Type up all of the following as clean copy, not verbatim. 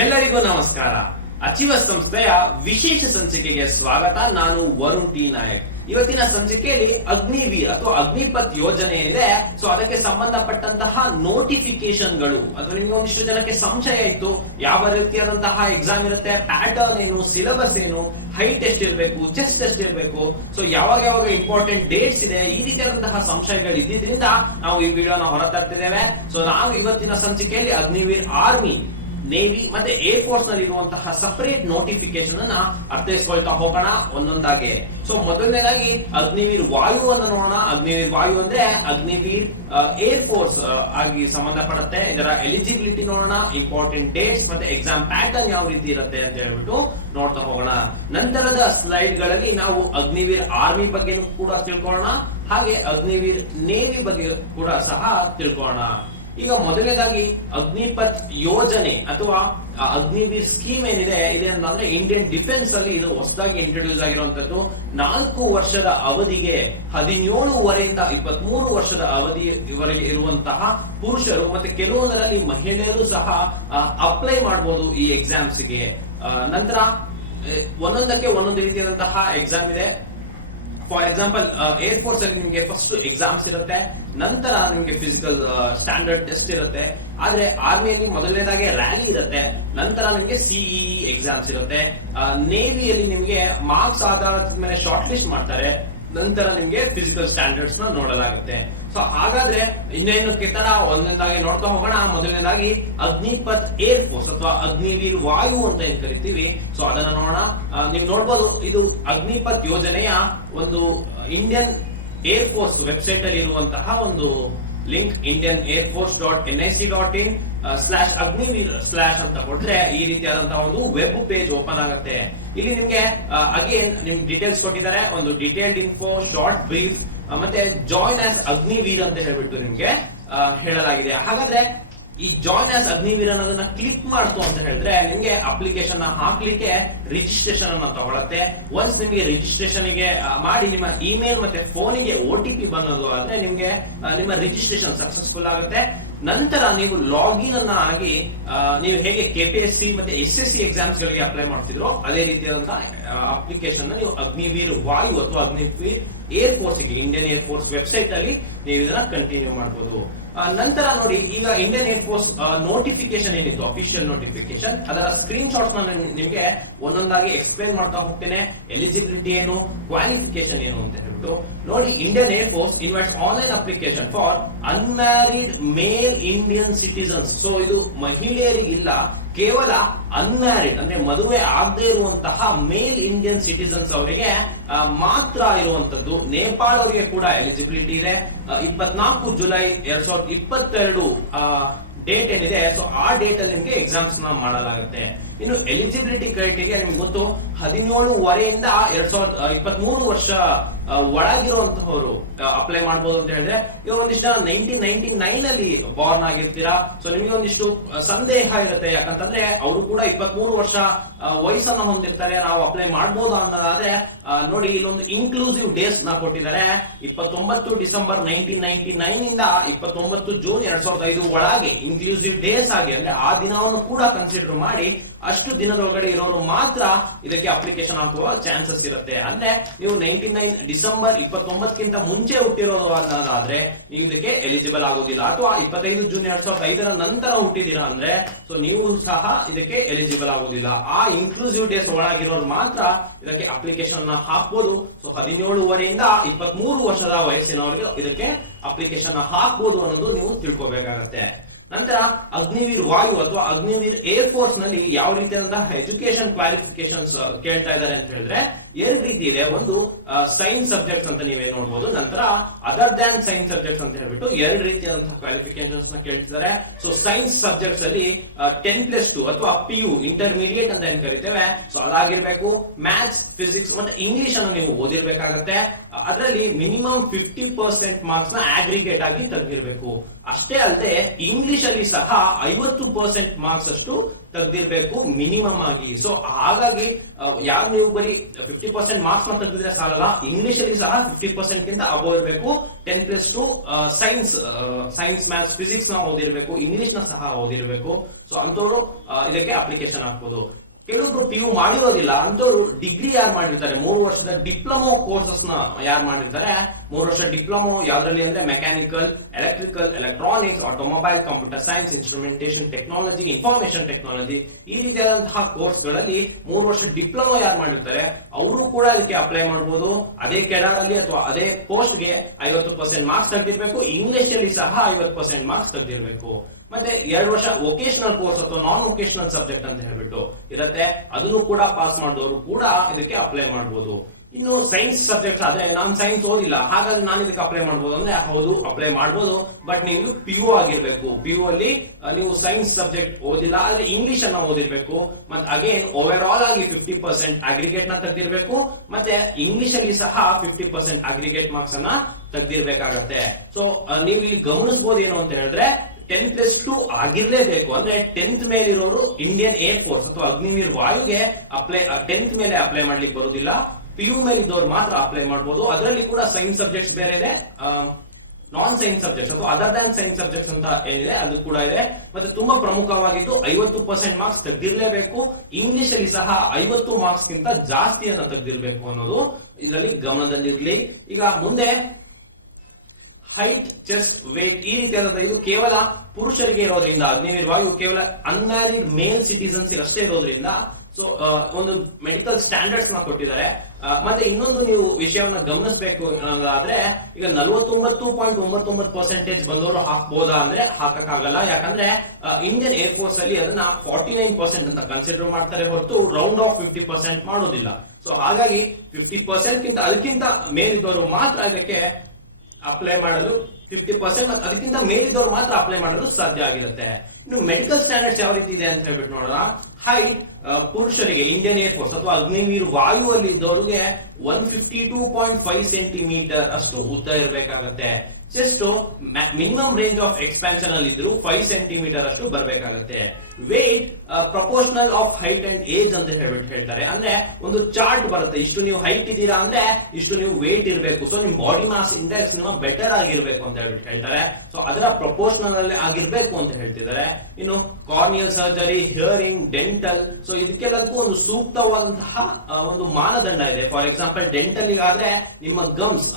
ಎಲ್ಲರಿಗೂ ನಮಸ್ಕಾರ. ಅಚೀವರ್ ಸಂಸ್ಥೆಯ ವಿಶೇಷ ಸಂಚಿಕೆಗೆ ಸ್ವಾಗತ. ನಾನು ವರುಣ್ ಟಿ ನಾಯಕ್. ಇವತ್ತಿನ ಸಂಚಿಕೆಯಲ್ಲಿ ಅಗ್ನಿವೀರ್ ಅಥವಾ ಅಗ್ನಿಪಥ್ ಯೋಜನೆ ಏನಿದೆ, ಸೊ ಅದಕ್ಕೆ ಸಂಬಂಧಪಟ್ಟಂತಹ ನೋಟಿಫಿಕೇಶನ್ಗಳು ಅಥವಾ ನಿಮ್ಗೆ ಒಂದಿಷ್ಟು ಜನಕ್ಕೆ ಸಂಶಯ ಇತ್ತು, ಯಾವ ರೀತಿಯಾದಂತಹ ಎಕ್ಸಾಮ್ ಇರುತ್ತೆ, ಪ್ಯಾಟರ್ನ್ ಏನು, ಸಿಲೆಬಸ್ ಏನು, ಹೈಟ್ ಎಷ್ಟು ಇರಬೇಕು, ಚೆಸ್ಟ್ ಎಷ್ಟು ಇರಬೇಕು, ಸೊ ಯಾವಾಗ ಇಂಪಾರ್ಟೆಂಟ್ ಡೇಟ್ಸ್ ಇದೆ, ಈ ರೀತಿಯಾದಂತಹ ಸಂಶಯಗಳು ಇದ್ದಿದ್ರಿಂದ ನಾವು ಈ ವಿಡಿಯೋನ ಹೊರತರ್ತಿದ್ದೇವೆ. ಸೊ ನಾವು ಇವತ್ತಿನ ಸಂಚಿಕೆಯಲ್ಲಿ ಅಗ್ನಿವೀರ್ ಆರ್ಮಿ, ನೇವಿ ಮತ್ತೆ ಏರ್ ಫೋರ್ಸ್ ನಲ್ಲಿ ಇರುವಂತಹ ಸಪರೇಟ್ ನೋಟಿಫಿಕೇಶನ್ ಅನ್ನ ಅರ್ಥೈಸ್ಕೊಳ್ತಾ ಹೋಗೋಣ ಒಂದೊಂದಾಗೆ. ಸೊ ಮೊದಲನೇದಾಗಿ ಅಗ್ನಿವೀರ್ ವಾಯುವನ್ನು ನೋಡೋಣ. ಅಗ್ನಿವೀರ್ ವಾಯು ಅಂದ್ರೆ ಅಗ್ನಿವೀರ್ ಏರ್ ಫೋರ್ಸ್ ಆಗಿ ಸಂಬಂಧಪಡುತ್ತೆ. ಇದರ ಎಲಿಜಿಬಿಲಿಟಿ ನೋಡೋಣ, ಇಂಪಾರ್ಟೆಂಟ್ ಡೇಟ್ಸ್ ಮತ್ತೆ ಎಕ್ಸಾಮ್ ಪ್ಯಾಟರ್ನ್ ಯಾವ ರೀತಿ ಇರುತ್ತೆ ಅಂತ ಹೇಳ್ಬಿಟ್ಟು ನೋಡ್ತಾ ಹೋಗೋಣ. ನಂತರದ ಸ್ಲೈಡ್ ಗಳಲ್ಲಿ ನಾವು ಅಗ್ನಿವೀರ್ ಆರ್ಮಿ ಬಗ್ಗೆ ಕೂಡ ತಿಳ್ಕೊಳ್ಳೋಣ, ಹಾಗೆ ಅಗ್ನಿವೀರ್ ನೇವಿ ಬಗ್ಗೆ ಕೂಡ ಸಹ ತಿಳ್ಕೊಳ್ಳೋಣ. ಈಗ ಮೊದಲನೇದಾಗಿ ಅಗ್ನಿಪಥ್ ಯೋಜನೆ ಅಥವಾ ಅಗ್ನಿವೀರ್ ಸ್ಕೀಮ್ ಏನಿದೆ, ಇದೇನಂದ್ರೆ ಇಂಡಿಯನ್ ಡಿಫೆನ್ಸ್ ಅಲ್ಲಿ ಇದು ಹೊಸದಾಗಿ ಇಂಟ್ರೊಡ್ಯೂಸ್ ಆಗಿರುವಂತದ್ದು. 4 ವರ್ಷದ ಅವಧಿಗೆ 17ವರೆಯಿಂದ 23 ವರ್ಷದ ಅವಧಿವರೆಗೆ ಇರುವಂತಹ ಪುರುಷರು ಮತ್ತೆ ಕೆಲವೊಂದರಲ್ಲಿ ಮಹಿಳೆಯರು ಸಹ ಅಪ್ಲೈ ಮಾಡಬಹುದು ಈ ಎಕ್ಸಾಮ್ಸ್ ಗೆ. ನಂತರ ಒಂದೊಂದಕ್ಕೆ ಒಂದೊಂದು ರೀತಿಯಾದಂತಹ ಎಕ್ಸಾಮ್ ಇದೆ. ಫಾರ್ ಎಕ್ಸಾಂಪಲ್ ಏರ್ ಫೋರ್ಸ್ ಅಲ್ಲಿ ನಿಮಗೆ ಫಸ್ಟ್ ಎಕ್ಸಾಮ್ಸ್ ಇರುತ್ತೆ, ನಂತರ ನಿಮಗೆ ಫಿಸಿಕಲ್ ಸ್ಟ್ಯಾಂಡರ್ಡ್ ಟೆಸ್ಟ್ ಇರುತ್ತೆ. ಆದ್ರೆ ಆರ್ಮಿಯಲ್ಲಿ ಮೊದಲನೇದಾಗಿ ರ್ಯಾಲಿ ಇರುತ್ತೆ, ನಂತರ ನಿಮಗೆ ಸಿಇಇ ಎಕ್ಸಾಮ್ಸ್ ಇರುತ್ತೆ. ನೇವಿಯಲ್ಲಿ ನಿಮಗೆ ಮಾರ್ಕ್ಸ್ ಆಧಾರದ ಮೇಲೆ ಶಾರ್ಟ್ ಲಿಸ್ಟ್ ಮಾಡ್ತಾರೆ, ನಂತರ ನಿಮ್ಗೆ ಫಿಸಿಕಲ್ ಸ್ಟ್ಯಾಂಡರ್ಡ್ಸ್ ನ ನೋಡಲಾಗುತ್ತೆ. ಸೊ ಹಾಗಾದ್ರೆ ಇನ್ನೇನು ಕಿತ್ತಡ ಒಂದೊಂದಾಗಿ ನೋಡ್ತಾ ಹೋಗೋಣ. ಮೊದಲನೇದಾಗಿ ಅಗ್ನಿಪಥ್ ಏರ್ ಫೋರ್ಸ್ ಅಥವಾ ಅಗ್ನಿವೀರ್ ವಾಯು ಅಂತ ಏನ್ ಕರಿತೀವಿ, ಸೊ ಅದನ್ನ ನೋಡೋಣ. ನೀವು ನೋಡ್ಬೋದು, ಇದು ಅಗ್ನಿಪಥ್ ಯೋಜನೆಯ ಒಂದು ಇಂಡಿಯನ್ ಏರ್ ಫೋರ್ಸ್ ವೆಬ್ಸೈಟ್ ಅಲ್ಲಿ ಇರುವಂತಹ ಒಂದು ಲಿಂಕ್. indianairforce.nic.in/ಅಗ್ನಿವೀರ್/ ಅಂತ ಕೊಟ್ರೆ ಈ ರೀತಿಯಾದಂತಹ ಒಂದು ವೆಬ್ ಪೇಜ್ ಓಪನ್ ಆಗುತ್ತೆ. ಇಲ್ಲಿ ನಿಮ್ಗೆ ಅಗೇನ್ ನಿಮ್ ಡೀಟೇಲ್ಸ್ ಕೊಟ್ಟಿದ್ದಾರೆ, ಒಂದು ಡೀಟೇಲ್ಡ್ ಇನ್ಫೋ, ಶಾರ್ಟ್ ಬ್ರೀಫ್ ಮತ್ತೆ ಜಾಯಿನ್ ಆಸ್ ಅಗ್ನಿವೀರ್ ಅಂತ ಹೇಳ್ಬಿಟ್ಟು ನಿಮ್ಗೆ ಹೇಳಲಾಗಿದೆ. ಹಾಗಾದ್ರೆ ಈ ಜಾಯಿನ್ ಆಸ್ ಅಗ್ನಿವೀರ್ ಅನ್ನೋದನ್ನ ಕ್ಲಿಕ್ ಮಾಡ್ತು ಅಂತ ಹೇಳಿದ್ರೆ ನಿಮ್ಗೆ ಅಪ್ಲಿಕೇಶನ್ ಹಾಕ್ಲಿಕ್ಕೆ ರಿಜಿಸ್ಟ್ರೇಷನ್ ಅನ್ನ ತಗೊಳತ್ತೆ. ಒನ್ಸ್ ನಿಮಗೆ ರಿಜಿಸ್ಟ್ರೇಷನ್ ಗೆ ಮಾಡಿ ನಿಮ್ಮ ಇಮೇಲ್ ಮತ್ತೆ ಫೋನಿಗೆ OTP ಬಂದದ್ದು ಆದ್ರೆ ನಿಮ್ಗೆ ನಿಮ್ಮ ರಿಜಿಸ್ಟ್ರೇಷನ್ ಸಕ್ಸಸ್ಫುಲ್ ಆಗುತ್ತೆ. ನಂತರ ನೀವು ಲಾಗಿನ್ ಅನ್ನ ಆಗಿ ನೀವು ಹೇಗೆ KPSC ಮತ್ತೆ SSC ಎಕ್ಸಾಮ್ಸ್ ಗಳಿಗೆ ಅಪ್ಲೈ ಮಾಡ್ತಿದ್ರೋ ಅದೇ ರೀತಿಯಾದಂತಹ ಅಪ್ಲಿಕೇಶನ್ ನೀವು ಅಗ್ನಿವೀರ್ ವಾಯು ಅಥವಾ ಅಗ್ನಿವೀರ್ ಏರ್ ಫೋರ್ಸ್ ಗೆ ಇಂಡಿಯನ್ ಏರ್ ಫೋರ್ಸ್ ವೆಬ್ಸೈಟ್ ಅಲ್ಲಿ ನೀವು ಇದನ್ನ ಕಂಟಿನ್ಯೂ ಮಾಡಬಹುದು. ನಂತರ ನೋಡಿ, ಈಗ ಇಂಡಿಯನ್ ಏರ್ ಫೋರ್ಸ್ ನೋಟಿಫಿಕೇಶನ್ ಏನಿತ್ತು, ಅಫಿಷಿಯಲ್ ನೋಟಿಫಿಕೇಶನ್, ಅದರ ಸ್ಕ್ರೀನ್ ಶಾಟ್ಸ್ ನಾನು ನಿಮ್ಗೆ ಒಂದೊಂದಾಗಿ ಎಕ್ಸ್ಪ್ಲೇನ್ ಮಾಡ್ತಾ ಹೋಗ್ತೇನೆ. ಎಲಿಜಿಬಿಲಿಟಿ ಏನು, ಕ್ವಾಲಿಫಿಕೇಶನ್ ಏನು ಅಂತ ಹೇಳ್ಬಿಟ್ಟು ನೋಡಿ. Indian air force invites online application for unmarried male Indian citizens. So ಇದು ಮಹಿಳೆಯರಿಗಿಲ್ಲ, ಕೇವಲ ಅನ್ಮ್ಯಾರಿಡ್ ಅಂದ್ರೆ ಮದುವೆ ಆಗದೆ ಇರುವಂತಹ ಮೇಲ್ ಇಂಡಿಯನ್ ಸಿಟಿಸನ್ಸ್ ಅವರಿಗೆ ಮಾತ್ರ ಇರುವಂತದ್ದು. ನೇಪಾಳ ಅವರಿಗೆ ಕೂಡ ಎಲಿಜಿಬಿಲಿಟಿ ಇದೆ. 24 ಜುಲೈ 2022 ಡೇಟ್ ಏನಿದೆ, ಸೊ ಆ ಡೇಟ್ ಅಲ್ಲಿ ನಿಮ್ಗೆ ಎಕ್ಸಾಮ್ಸ್ ನ ಮಾಡಲಾಗುತ್ತೆ. ಇನ್ನು ಎಲಿಜಿಬಿಲಿಟಿ ಕ್ರೈಟೀರಿಯಾ ನಿಮ್ಗೆ ಗೊತ್ತು, 17ವರೆಯಿಂದ 2023 ವರ್ಷ ಒಳಗಿರುವಂತಹವರು ಅಪ್ಲೈ ಮಾಡಬಹುದು ಅಂತ ಹೇಳಿದ್ರೆ, ಈಗ ಒಂದಿಷ್ಟು ಜನ 1999 ಅಲ್ಲಿ ಬಾರ್ನ್ ಆಗಿರ್ತೀರಾ, ಸೊ ನಿಮಗೆ ಒಂದಿಷ್ಟು ಸಂದೇಹ ಇರುತ್ತೆ. ಯಾಕಂತಂದ್ರೆ ಅವರು ಕೂಡ 23 ವರ್ಷ ವಯಸ್ಸನ್ನ ಹೊಂದಿರ್ತಾರೆ, ನಾವು ಅಪ್ಲೈ ಮಾಡಬಹುದು ಅನ್ನೋದಾದ್ರೆ ನೋಡಿ, ಇಲ್ಲೊಂದು ಇನ್ಕ್ಲೂಸಿವ್ ಡೇಸ್ ನ ಕೊಟ್ಟಿದ್ದಾರೆ. 29 ಡಿಸೆಂಬರ್ 1999 ಇಂದ 29 ಜೂನ್ 2005 ಒಳಗೆ ಇನ್ಕ್ಲೂಸಿವ್ ಡೇಸ್ ಆಗಿ, ಅಂದ್ರೆ ಆ ದಿನವನ್ನು ಕೂಡ ಕನ್ಸಿಡರ್ ಮಾಡಿ ಅಷ್ಟು ದಿನದೊಳಗಡೆ ಇರೋರು ಮಾತ್ರ ಇದಕ್ಕೆ ಅಪ್ಲಿಕೇಶನ್ ಹಾಕುವ ಚಾನ್ಸಸ್ ಇರುತ್ತೆ. ಅಂದ್ರೆ ನೀವು 99 ಡಿಸೆಂಬರ್ 29ಕ್ಕಿಂತ ಮುಂಚೆ ಹುಟ್ಟಿರೋದು ಅನ್ನೋದಾದ್ರೆ ನೀವು ಇದಕ್ಕೆ ಎಲಿಜಿಬಲ್ ಆಗೋದಿಲ್ಲ. ಅಥವಾ 25 ಜೂನ್ 2005 ನಂತರ ಹುಟ್ಟಿದೀರಾ ಅಂದ್ರೆ ಸೊ ನೀವು ಸಹ ಇದಕ್ಕೆ ಎಲಿಜಿಬಲ್ ಆಗೋದಿಲ್ಲ. ಆ ಇನ್ಕ್ಲೂಸಿವ್ ಡೇಸ್ ಒಳಗಿರೋರು ಮಾತ್ರ ಇದಕ್ಕೆ ಅಪ್ಲಿಕೇಶನ್ ಹಾಕ್ಬೋದು. ಸೊ 17ವರೆಯಿಂದ 23 ವರ್ಷದ ವಯಸ್ಸಿನವರಿಗೆ ಇದಕ್ಕೆ ಅಪ್ಲಿಕೇಶನ್ ಹಾಕ್ಬೋದು ಅನ್ನೋದು ನೀವು ತಿಳ್ಕೊಬೇಕಾಗತ್ತೆ. ನಂತರ ಅಗ್ನಿವೀರ್ ವಾಯು ಅಥವಾ ಅಗ್ನಿವೀರ್ ಏರ್ ಫೋರ್ಸ್ ನಲ್ಲಿ ಯಾವ ರೀತಿಯಾದಂತಹ ಎಜುಕೇಶನ್ ಕ್ವಾಲಿಫಿಕೇಶನ್ಸ್ ಕೇಳ್ತಾ ಇದ್ದಾರೆ ಅಂತ ಹೇಳಿದ್ರೆ 2 ರೀತಿ ಇದೆ. ಒಂದು ಸೈನ್ಸ್ ಸಬ್ಜೆಕ್ಟ್ಸ್ ಅಂತ ನೀವೇ ನೋಡಬಹುದು, ನಂತರ ಅದರ್ ದ್ಯಾನ್ ಸೈನ್ಸ್ ಸಬ್ಜೆಕ್ಟ್ಸ್ ಅಂತ ಹೇಳ್ಬಿಟ್ಟು 2 ರೀತಿಯಾದಂತಹ ಕ್ವಾಲಿಫಿಕೇಶನ್ಸ್ ನ ಕೇಳ್ತಿದ್ದಾರೆ. ಸೊ ಸೈನ್ಸ್ ಸಬ್ಜೆಕ್ಟ್ಸ್ ಅಲ್ಲಿ 10+2 ಅಥವಾ PU ಇಂಟರ್ಮೀಡಿಯೇಟ್ ಅಂತ ಏನ್ ಕರಿತೇವೆ, ಸೊ ಅದಾಗಿರ್ಬೇಕು. ಮ್ಯಾಥ್ಸ್, ಫಿಸಿಕ್ಸ್ ಮತ್ತೆ ಇಂಗ್ಲಿಷ್ ಅನ್ನು ನೀವು ಓದಿರ್ಬೇಕಾಗತ್ತೆ. ಅದರಲ್ಲಿ ಮಿನಿಮಮ್ 50% ಮಾರ್ಕ್ಸ್ ನ ಆಗ್ರಿಗೇಟ್ ಆಗಿ ತೆಗೆದಿರಬೇಕು. ಅಷ್ಟೇ ಅಲ್ಲದೆ ಇಂಗ್ಲಿಷ್ ಅಲ್ಲಿ ಸಹ 50% ಮಾರ್ಕ್ಸ್ ಅಷ್ಟು ತೆಗ್ದಿರ್ಬೇಕು ಮಿನಿಮಮ್ ಆಗಿ. ಸೊ ಹಾಗಾಗಿ ಯಾರು ನೀವು ಬರೀ 50% ಮಾರ್ಕ್ಸ್ ನ ತೆಗೆದಿದ್ರೆ ಸಾಲಲ್ಲ, ಇಂಗ್ಲಿಷ್ ಅಲ್ಲಿ ಸಹ 50% ಗಿಂತ ಅಬೋವ್ ಇರಬೇಕು. 10+2 ಸೈನ್ಸ್ ಮ್ಯಾಥ್ಸ್ ಫಿಸಿಕ್ಸ್ ನ ಓದಿರ್ಬೇಕು, ಇಂಗ್ಲಿಷ್ ನ ಸಹ ಓದಿರ್ಬೇಕು. ಸೊ ಅಂತವ್ರು ಇದಕ್ಕೆ ಅಪ್ಲಿಕೇಶನ್ ಹಾಕ್ಬೋದು. ಕೆಲವೊಬ್ರು PU ಮಾಡಿರೋದಿಲ್ಲ ಅಂತವ್ರು ಡಿಗ್ರಿ ಯಾರು ಮಾಡಿರ್ತಾರೆ, 3 ವರ್ಷದ ಡಿಪ್ಲೊಮೊ ಕೋರ್ಸಸ್ ನ ಯಾರು ಮಾಡಿರ್ತಾರೆ, 3 ವರ್ಷ ಡಿಪ್ಲೊಮೊ ಯಾವ್ದ್ರಲ್ಲಿ ಅಂದ್ರೆ mechanical, electrical, electronics, automobile, computer science, instrumentation technology, information technology, ಈ ರೀತಿಯಾದಂತಹ ಕೋರ್ಸ್ ಗಳಲ್ಲಿ 3 ವರ್ಷ ಡಿಪ್ಲೊಮೊ ಯಾರು ಮಾಡಿರ್ತಾರೆ ಅವರು ಕೂಡ ಅದಕ್ಕೆ ಅಪ್ಲೈ ಮಾಡಬಹುದು. ಅದೇ ಕೆಡರ್ ಅಲ್ಲಿ ಅಥವಾ ಅದೇ ಪೋಸ್ಟ್ ಗೆ 50% ಮಾರ್ಕ್ಸ್ ತೆಗೆದಿರ್ಬೇಕು, ಇಂಗ್ಲಿಷ್ ಅಲ್ಲಿ ಸಹ 50% ಮಾರ್ಕ್ಸ್ ತೆಗೆದಿರ್ಬೇಕು. ಮತ್ತೆ 2 ವರ್ಷ ವೊಕೇಶನಲ್ ಕೋರ್ಸ್ ಅಥವಾ ನಾನ್ ವೊಕೇಶನಲ್ ಸಬ್ಜೆಕ್ಟ್ ಅಂತ ಹೇಳ್ಬಿಟ್ಟು ಇರುತ್ತೆ, ಅದನ್ನು ಕೂಡ ಪಾಸ್ ಮಾಡಿದವರು ಕೂಡ ಇದಕ್ಕೆ ಅಪ್ಲೈ ಮಾಡಬಹುದು. ಇನ್ನು ಸೈನ್ಸ್ ಸಬ್ಜೆಕ್ಟ್ಸ್ ಆದ್ರೆ ನಾನು ಸೈನ್ಸ್ ಓದಿಲ್ಲ ಹಾಗಾಗಿ ನಾನು ಇದಕ್ಕೆ ಅಪ್ಲೈ ಮಾಡಬಹುದು ಅಂದ್ರೆ ಹೌದು ಅಪ್ಲೈ ಮಾಡಬಹುದು, ಬಟ್ ನೀವು PU ಆಗಿರ್ಬೇಕು. PU ಅಲ್ಲಿ ನೀವು ಸೈನ್ಸ್ ಸಬ್ಜೆಕ್ಟ್ ಓದಿಲ್ಲ ಅಲ್ಲಿ ಇಂಗ್ಲಿಷ್ ಅನ್ನ ಓದಿರ್ಬೇಕು. ಮತ್ತೆ ಅಗೇನ್ ಓವರ್ ಆಲ್ ಆಗಿ 50% ಅಗ್ರಿಗೇಟ್ ನ ತೆಗೆದಿರ್ಬೇಕು. ಮತ್ತೆ ಇಂಗ್ಲಿಷ್ ಅಲ್ಲಿ ಸಹ 50% ಅಗ್ರಿಗೇಟ್ ಮಾರ್ಕ್ಸ್ ಅನ್ನ ತೆಗೆದಿರ್ಬೇಕಾಗತ್ತೆ. ಸೊ ನೀವು ಇಲ್ಲಿ ಗಮನಿಸಬಹುದು ಏನು ಅಂತ ಹೇಳಿದ್ರೆ 10+2 ಆಗಿರ್ಲೇಬೇಕು. ಅಂದ್ರೆ 10th ಮೇಲೆ ಇರೋರು ಇಂಡಿಯನ್ ಏರ್ ಫೋರ್ಸ್ ಅಥವಾ ಅಗ್ನಿವೀರ್ ವಾಯುಗೆ ಅಪ್ಲೈ 10th ಮೇಲೆ ಅಪ್ಲೈ ಮಾಡ್ಲಿಕ್ಕೆ ಬರುದಿಲ್ಲ. PU ಮೇಲೆ ಇದ್ದವ್ರು ಮಾತ್ರ ಅಪ್ಲೈ ಮಾಡಬಹುದು. ಅದರಲ್ಲಿ ಕೂಡ ಸೈನ್ಸ್ ಸಬ್ಜೆಕ್ಟ್ಸ್ ಬೇರೆ ಇದೆ, ನಾನ್ ಸೈನ್ಸ್ ಸಬ್ಜೆಕ್ಟ್ಸ್ ಅಥವಾ ಅದರ್ ದನ್ ಸೈನ್ಸ್ ಸಬ್ಜೆಕ್ಟ್ಸ್ ಅಂತ ಏನಿದೆ ಅದು ಕೂಡ ಇದೆ. ಮತ್ತೆ ತುಂಬಾ ಪ್ರಮುಖವಾಗಿದ್ದು 50% ಮಾರ್ಕ್ಸ್ ತೆಗೆದಿರ್ಲೇಬೇಕು. ಇಂಗ್ಲಿಷ್ ಅಲ್ಲಿ ಸಹ 50 ಮಾರ್ಕ್ಸ್ ಗಿಂತ ಜಾಸ್ತಿಯನ್ನ ತೆಗೆದಿರ್ಬೇಕು ಅನ್ನೋದು ಇದರಲ್ಲಿ ಗಮನದಲ್ಲಿರ್ಲಿ. ಈಗ ಮುಂದೆ ಹೈಟ್, ಚೆಸ್ಟ್, ವೇಟ್ ಈ ರೀತಿಯಾದ ಇದು ಕೇವಲ ಪುರುಷರಿಗೆ ಇರೋದ್ರಿಂದ ಅಗ್ನಿವೀರ್ ವಾಯು ಕೇವಲ ಅನ್ಮ್ಯಾರಿಡ್ ಮೇಲ್ ಸಿಟಿಸನ್ಸ್ ಅಷ್ಟೇ ಇರೋದ್ರಿಂದ ಸೊ ಒಂದು ಮೆಡಿಕಲ್ ಸ್ಟ್ಯಾಂಡರ್ಡ್ಸ್ ನ ಕೊಟ್ಟಿದ್ದಾರೆ. ಮತ್ತೆ ಇನ್ನೊಂದು ನೀವು ವಿಷಯವನ್ನ ಗಮನಿಸಬೇಕು ಅನ್ನೋದಾದ್ರೆ ಈಗ 49.99% ಬಂದವರು ಹಾಕ್ಬೋದಾ ಅಂದ್ರೆ ಹಾಕಕ್ಕಾಗಲ್ಲ. ಯಾಕಂದ್ರೆ ಇಂಡಿಯನ್ ಏರ್ ಫೋರ್ಸ್ ಅಲ್ಲಿ ಅದನ್ನ 49% ಅಂತ ಕನ್ಸಿಡರ್ ಮಾಡ್ತಾರೆ ಹೊರತು ರೌಂಡ್ ಆಫ್ 50% ಮಾಡೋದಿಲ್ಲ. ಸೊ ಹಾಗಾಗಿ 50% ಗಿಂತ ಅದಕ್ಕಿಂತ ಮೇಲಿದ್ದವರು ಮಾತ್ರ ಇದಕ್ಕೆ ಅಪ್ಲೈ ಮಾಡಲು 50% ಮತ್ತು ಅದಕ್ಕಿಂತ ಮೇಲಿದ್ದವರು ಮಾತ್ರ ಅಪ್ಲೈ ಮಾಡಲು ಸಾಧ್ಯ ಆಗಿರುತ್ತೆ. ಇನ್ನು ಮೆಡಿಕಲ್ ಸ್ಟ್ಯಾಂಡರ್ಡ್ಸ್ ಯಾವ ರೀತಿ ಇದೆ ಅಂತ ಹೇಳ್ಬಿಟ್ಟು ನೋಡೋಣ. ಹೈಟ್ ಪುರುಷರಿಗೆ ಇಂಡಿಯನ್ ಏರ್ ಫೋರ್ಸ್ ಅಥವಾ ಅಗ್ನಿವೀರ್ ವಾಯುವಲ್ಲಿ ಇದ್ದವರಿಗೆ 152.5 ಸೆಂಟಿಮೀಟರ್ ಅಷ್ಟು ಉದ್ದ ಇರಬೇಕಾಗತ್ತೆ. Chest minimum range of expansion ಅಲ್ಲಿ ಇದ್ರು 5 ಸೆಂಟಿಮೀಟರ್ ಅಷ್ಟು ಬರಬೇಕಾಗತ್ತೆ. Weight proportional of height and age ಅಂತ ಹೇಳ್ಬಿಟ್ಟು ಹೇಳ್ತಾರೆ. ಅಂದ್ರೆ ಒಂದು ಚಾರ್ಟ್ ಬರುತ್ತೆ, ಇಷ್ಟು ನೀವು ಹೈಟ್ ಇದ್ದೀರಾ ಅಂದ್ರೆ ಇಷ್ಟು ನೀವು ವೇಟ್ ಇರಬೇಕು. ಸೊ ನಿಮ್ ಬಾಡಿ ಮಾಸ್ ಇಂಡೆಕ್ಸ್ ನಿಮ್ಮ ಬೆಟರ್ ಆಗಿರ್ಬೇಕು ಅಂತ ಹೇಳ್ಬಿಟ್ಟು ಹೇಳ್ತಾರೆ. ಸೊ ಅದರ ಪ್ರಪೋರ್ಷನಲ್ ಅಲ್ಲಿ ಆಗಿರ್ಬೇಕು ಅಂತ ಹೇಳ್ತಿದ್ದಾರೆ. ಇನ್ನು corneal surgery, hearing, dental, so ಇದಕ್ಕೆಲ್ಲದಕ್ಕೂ ಒಂದು ಸೂಕ್ತವಾದಂತಹ ಒಂದು ಮಾನದಂಡ ಇದೆ. ಫಾರ್ ಎಕ್ಸಾಂಪಲ್ ಡೆಂಟಲ್ ಆದ್ರೆ ನಿಮ್ಮ ಗಮ್ಸ್,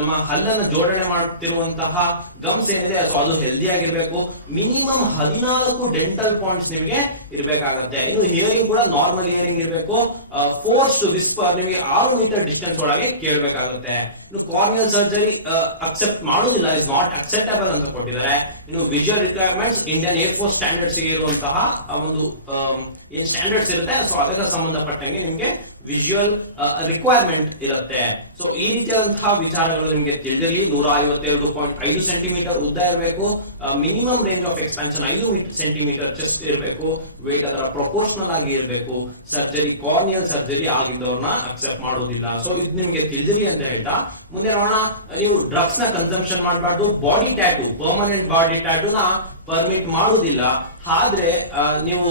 ನಮ್ಮ ಹಲ್ಲನ್ನ ಜೋಡಣೆ ಮಾಡ್ತಿರುವಂತಹ ಗಮ್ಸ್ ಏನಿದೆ ಸೊ ಅದು ಹೆಲ್ದಿ ಆಗಿರ್ಬೇಕು. ಮಿನಿಮಮ್ 14 ಡೆಂಟಲ್ ಪಾಯಿಂಟ್ಸ್ ನಿಮಗೆ ಇರಬೇಕಾಗತ್ತೆ. ಇನ್ನು ಹಿಯರಿಂಗ್ ಕೂಡ ನಾರ್ಮಲ್ ಹಿಯರಿಂಗ್ ಇರಬೇಕು. ಫೋರ್ಸ್ಡ್ ವಿಸ್ಪರ್ ನಿಮಗೆ 6 ಮೀಟರ್ ಡಿಸ್ಟೆನ್ಸ್ ಒಳಗೆ ಕೇಳಬೇಕಾಗುತ್ತೆ. ಇನ್ನು ಕಾರ್ನಿಯಲ್ ಸರ್ಜರಿ ಅಕ್ಸೆಪ್ಟ್ ಮಾಡೋದಿಲ್ಲ, ಇಸ್ ನಾಟ್ ಅಕ್ಸೆಪ್ಟಬಲ್ ಅಂತ ಕೊಟ್ಟಿದ್ದಾರೆ. ಇನ್ನು visual requirements Indian air force standards ಗೆ ಇರುವಂತಹ ಒಂದು ಏನ್ ಸ್ಟ್ಯಾಂಡರ್ಡ್ಸ್ ಇರುತ್ತೆ ಸೊ ಅದಕ್ಕೆ ಸಂಬಂಧಪಟ್ಟಂಗೆ ನಿಮ್ಗೆ ವಿಜುವಲ್ ರಿಕ್ವೈರ್ಮೆಂಟ್ ಇರುತ್ತೆ. ಸೊ ಈ ರೀತಿಯಾದಂತಹ ವಿಚಾರಗಳು ನಿಮ್ಗೆ ತಿಳಿದಿರಲಿ. 152.5 ಸೆಂಟಿಮೀಟರ್ ಉದ್ದ ಇರಬೇಕು. Minimum range of expansion 5 centimetre chest ಇರಬೇಕು. ವೇಟ್ ಅದರ ಪ್ರಪೋರ್ಷನಲ್ ಆಗಿ ಇರಬೇಕು. ಸರ್ಜರಿ ಕಾರ್ನಿಯಲ್ ಸರ್ಜರಿ ಆಗಿದ್ದವ್ರನ್ನ ಅಕ್ಸೆಪ್ಟ್ ಮಾಡೋದಿಲ್ಲ. ಸೊ ಇದು ನಿಮ್ಗೆ ತಿಳಿದಿರಲಿ ಅಂತ ಹೇಳ್ತಾ ಮುಂದೆ ನೋಡೋಣ. ನೀವು ಡ್ರಗ್ಸ್ ನ ಕನ್ಸಂಪ್ಷನ್ ಮಾಡಬಾರ್ದು. ಬಾಡಿ ಟ್ಯಾಟೂ, ಪರ್ಮನೆಂಟ್ ಬಾಡಿ ಟ್ಯಾಟೂನ ಪರ್ಮಿಟ್ ಮಾಡುವುದಿಲ್ಲ. ಆದ್ರೆ ನೀವು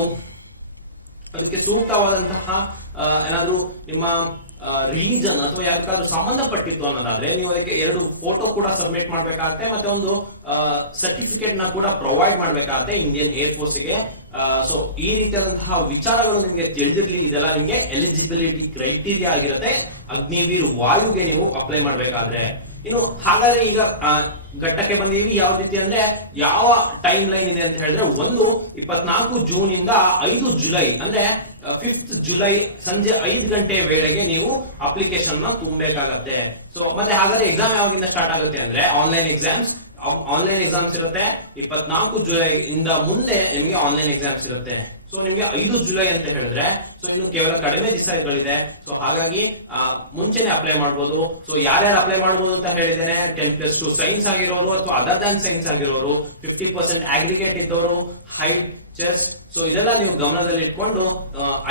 ಅದಕ್ಕೆ ಸೂಕ್ತವಾದಂತಹ ಏನಾದ್ರೂ ನಿಮ್ಮ ರಿಲಿಜನ್ ಅಥವಾ ಯಾವ್ದಾದ್ರು ಸಂಬಂಧಪಟ್ಟಿತ್ತು ಅನ್ನೋದಾದ್ರೆ ನೀವು ಅದಕ್ಕೆ 2 ಫೋಟೋ ಕೂಡ ಸಬ್ಮಿಟ್ ಮಾಡ್ಬೇಕಾಗತ್ತೆ. ಮತ್ತೆ ಒಂದು ಸರ್ಟಿಫಿಕೇಟ್ ನ ಕೂಡ ಪ್ರೊವೈಡ್ ಮಾಡ್ಬೇಕಾಗತ್ತೆ ಇಂಡಿಯನ್ ಏರ್ ಫೋರ್ಸ್ ಗೆ. ಸೊ ಈ ರೀತಿಯಾದಂತಹ ವಿಚಾರಗಳು ನಿಮ್ಗೆ ತಿಳಿದಿರ್ಲಿ. ಇದೆಲ್ಲ ನಿಮ್ಗೆ ಎಲಿಜಿಬಿಲಿಟಿ ಕ್ರೈಟೀರಿಯಾ ಆಗಿರುತ್ತೆ ಅಗ್ನಿವೀರ್ ವಾಯುಗೆ ನೀವು ಅಪ್ಲೈ ಮಾಡ್ಬೇಕಾದ್ರೆ. ಇನ್ನು ಹಾಗಾದ್ರೆ ಈಗ ಘಟ್ಟಕ್ಕೆ ಬಂದೀವಿ. ಯಾವ ರೀತಿ ಅಂದ್ರೆ ಯಾವ ಟೈಮ್ ಲೈನ್ ಇದೆ ಅಂತ ಹೇಳಿದ್ರೆ 24 ಜೂನ್ ಇಂದ 5 ಜುಲೈ ಅಂದ್ರೆ 5th ಜುಲೈ ಸಂಜೆ 5 ಗಂಟೆ ವೇಳೆಗೆ ನೀವು ಅಪ್ಲಿಕೇಶನ್ ನ ತುಂಬಬೇಕಾಗತ್ತೆ. ಸೊ ಮತ್ತೆ ಹಾಗಾದ್ರೆ ಎಕ್ಸಾಮ್ ಯಾವಾಗಿಂದ ಸ್ಟಾರ್ಟ್ ಆಗುತ್ತೆ ಅಂದ್ರೆ ಆನ್ಲೈನ್ ಎಕ್ಸಾಮ್ಸ್ ಇರುತ್ತೆ 24 ಜುಲೈ ಇಂದ ಮುಂದೆ ನಿಮಗೆ ಆನ್ಲೈನ್ ಎಕ್ಸಾಮ್ಸ್ ಇರುತ್ತೆ. ಸೊ ನಿಮ್ಗೆ 5 ಜುಲೈ ಅಂತ ಹೇಳಿದ್ರೆ ಸೊ ಇನ್ನು ಕೇವಲ ಕಡಿಮೆ ದಿವಸಗಳಿದೆ. ಸೊ ಹಾಗಾಗಿ ಮುಂಚೆನೆ ಅಪ್ಲೈ ಮಾಡಬಹುದು. ಸೊ ಯಾರ್ಯಾರು ಅಪ್ಲೈ ಮಾಡಬಹುದು ಅಂತ ಹೇಳಿದ್ದೇನೆ. 10+2 ಸೈನ್ಸ್ ಆಗಿರೋರು ಅಥವಾ ಅದರ್ ದನ್ ಸೈನ್ಸ್ ಆಗಿರೋರು, 50% ಅಗ್ರಿಗೇಟ್ ಇದ್ದವರು, ಹೈಟ್, ಚೆಸ್ಟ್. ಸೊ ಇದೆಲ್ಲ ನೀವು ಗಮನದಲ್ಲಿ ಇಟ್ಕೊಂಡು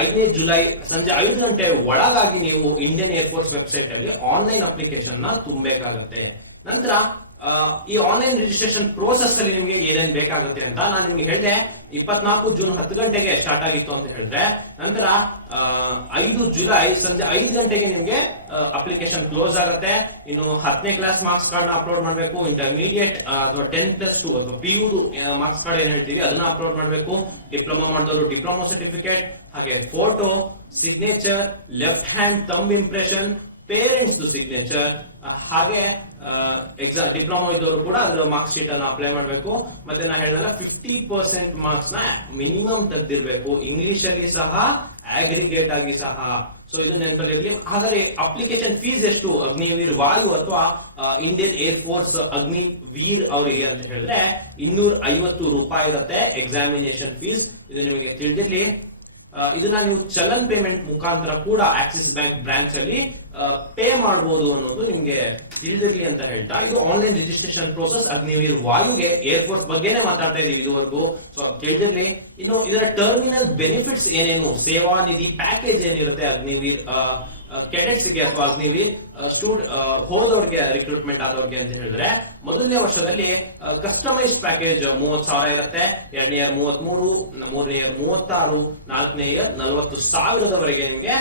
5ನೇ ಜುಲೈ ಸಂಜೆ 5 ಗಂಟೆ ಒಳಗಾಗಿ ನೀವು ಇಂಡಿಯನ್ ಏರ್ ಫೋರ್ಸ್ ವೆಬ್ಸೈಟ್ ಅಲ್ಲಿ ಆನ್ಲೈನ್ ಅಪ್ಲಿಕೇಶನ್ ನ ತುಂಬಬೇಕಾಗತ್ತೆ. ನಂತರ ಈ ಆನ್ಲೈನ್ ರಿಜಿಸ್ಟ್ರೇಷನ್ ಪ್ರೋಸೆಸ್ ಅಲ್ಲಿ ನಿಮಗೆ ಏನೇನ್ ಬೇಕಾಗುತ್ತೆ ಅಂತ ನಾನು ನಿಮ್ಗೆ ಹೇಳಿದೆ. 24 ಜೂನ್ 10 ಗಂಟೆಗೆ ಸ್ಟಾರ್ಟ್ ಆಗಿತ್ತು ಅಂತ ಹೇಳಿದ್ರೆ, ನಂತರ 5 ಜುಲೈ ಸಂಜೆ 5 ಗಂಟೆಗೆ ನಿಮ್ಗೆ ಅಪ್ಲಿಕೇಶನ್ ಕ್ಲೋಸ್ ಆಗುತ್ತೆ. ಇನ್ನು 10ನೇ ಕ್ಲಾಸ್ ಮಾರ್ಕ್ಸ್ ಕಾರ್ಡ್ ನ ಅಪ್ಲೋಡ್ ಮಾಡಬೇಕು, ಇಂಟರ್ಮೀಡಿಯೇಟ್ ಅಥವಾ 10+2 ಅಥವಾ PU ಮಾರ್ಕ್ಸ್ ಕಾರ್ಡ್ ಏನ್ ಹೇಳ್ತೀವಿ ಅದನ್ನ ಅಪ್ಲೋಡ್ ಮಾಡಬೇಕು. ಡಿಪ್ಲೊಮಾ ಮಾಡಿದವರು ಡಿಪ್ಲೊಮಾ ಸರ್ಟಿಫಿಕೇಟ್, ಹಾಗೆ photo, signature, left hand thumb impression, parents signature, ಹಾಗೆ ಎಕ್ಸಾಮ್ ಡಿಪ್ಲೊಮಾ ಇದ್ದವರು ಕೂಡ ಅದರ ಮಾರ್ಕ್ಸ್ ಶೀಟ್ ಅನ್ನು ಅಪ್ಲೈ ಮಾಡಬೇಕು. ಮತ್ತೆ ನಾ ಹೇಳಿದಲ್ಲ 50% ಮಾರ್ಕ್ಸ್ ನ ಮಿನಿಮಮ್ ತೆಗೆದಿರ್ಬೇಕು, ಇಂಗ್ಲಿಷ್ ಅಲ್ಲಿ ಸಹ, ಅಗ್ರಿಗೇಟ್ ಆಗಿ ಸಹ. ಸೊ ಇದು ನೆನಪಲ್ಲಿರ್ಲಿ. ಹಾಗಾದ್ರೆ ಅಪ್ಲಿಕೇಶನ್ ಫೀಸ್ ಎಷ್ಟು ಅಗ್ನಿವೀರ್ ವಾಯು ಅಥವಾ ಇಂಡಿಯನ್ ಏರ್ ಫೋರ್ಸ್ ಅಗ್ನಿವೀರ್ ಅವರಿಗೆ ಅಂತ ಹೇಳಿದ್ರೆ 250 ರೂಪಾಯಿ ಇರುತ್ತೆ ಎಕ್ಸಾಮಿನೇಷನ್ ಫೀಸ್. ಇದು ನಿಮಗೆ ತಿಳಿದಿರ್ಲಿ. ಇದನ್ನ ನೀವು ಚಲನ್ ಪೇಮೆಂಟ್ ಮುಖಾಂತರ ಕೂಡ ಆಕ್ಸಿಸ್ ಬ್ಯಾಂಕ್ ಬ್ರಾಂಚ್ ಅಲ್ಲಿ ಪೇ ಮಾಡಬಹುದು ಅನ್ನೋದು ನಿಮ್ಗೆ ತಿಳಿದಿರ್ಲಿ ಅಂತ ಹೇಳ್ತಾ, ಇದು ಆನ್ಲೈನ್ ರಿಜಿಸ್ಟ್ರೇಷನ್ ಪ್ರೋಸೆಸ್ ಅಗ್ನಿವೀರ್ ವಾಯುಗೆ ಏರ್ ಫೋರ್ಸ್ ಬಗ್ಗೆನೇ ಮಾತಾಡ್ತಾ ಇದೀವಿ ಇದುವರೆಗೂ. ಸೊ ತಿಳಿದಿರ್ಲಿ. ಇನ್ನು ಇದರ ಟರ್ಮಿನಲ್ ಬೆನಿಫಿಟ್ಸ್ ಏನೇನು, ಸೇವಾ ನಿಧಿ ಪ್ಯಾಕೇಜ್ ಏನಿರುತ್ತೆ ಅಗ್ನಿವೀರ್ ಕೆಡೆಟ್ಸ್ ಗೆ ಅಥವಾ ಅಗ್ನಿವೀರ್ ಹೋದವ್ರಿಗೆ ರಿಕ್ರೂಟ್ಮೆಂಟ್ ಆದವ್ರಿಗೆ ಅಂತ ಹೇಳಿದ್ರೆ, ಮೊದಲನೇ ವರ್ಷದಲ್ಲಿ ಕಸ್ಟಮೈಸ್ಡ್ ಪ್ಯಾಕೇಜ್ 30,000 ಇರುತ್ತೆ, 2ನೇ ಇಯರ್ 33, 3ನೇ ಇಯರ್ 36, 4ನೇ ಇಯರ್ 40,000ವರೆಗೆ ನಿಮಗೆ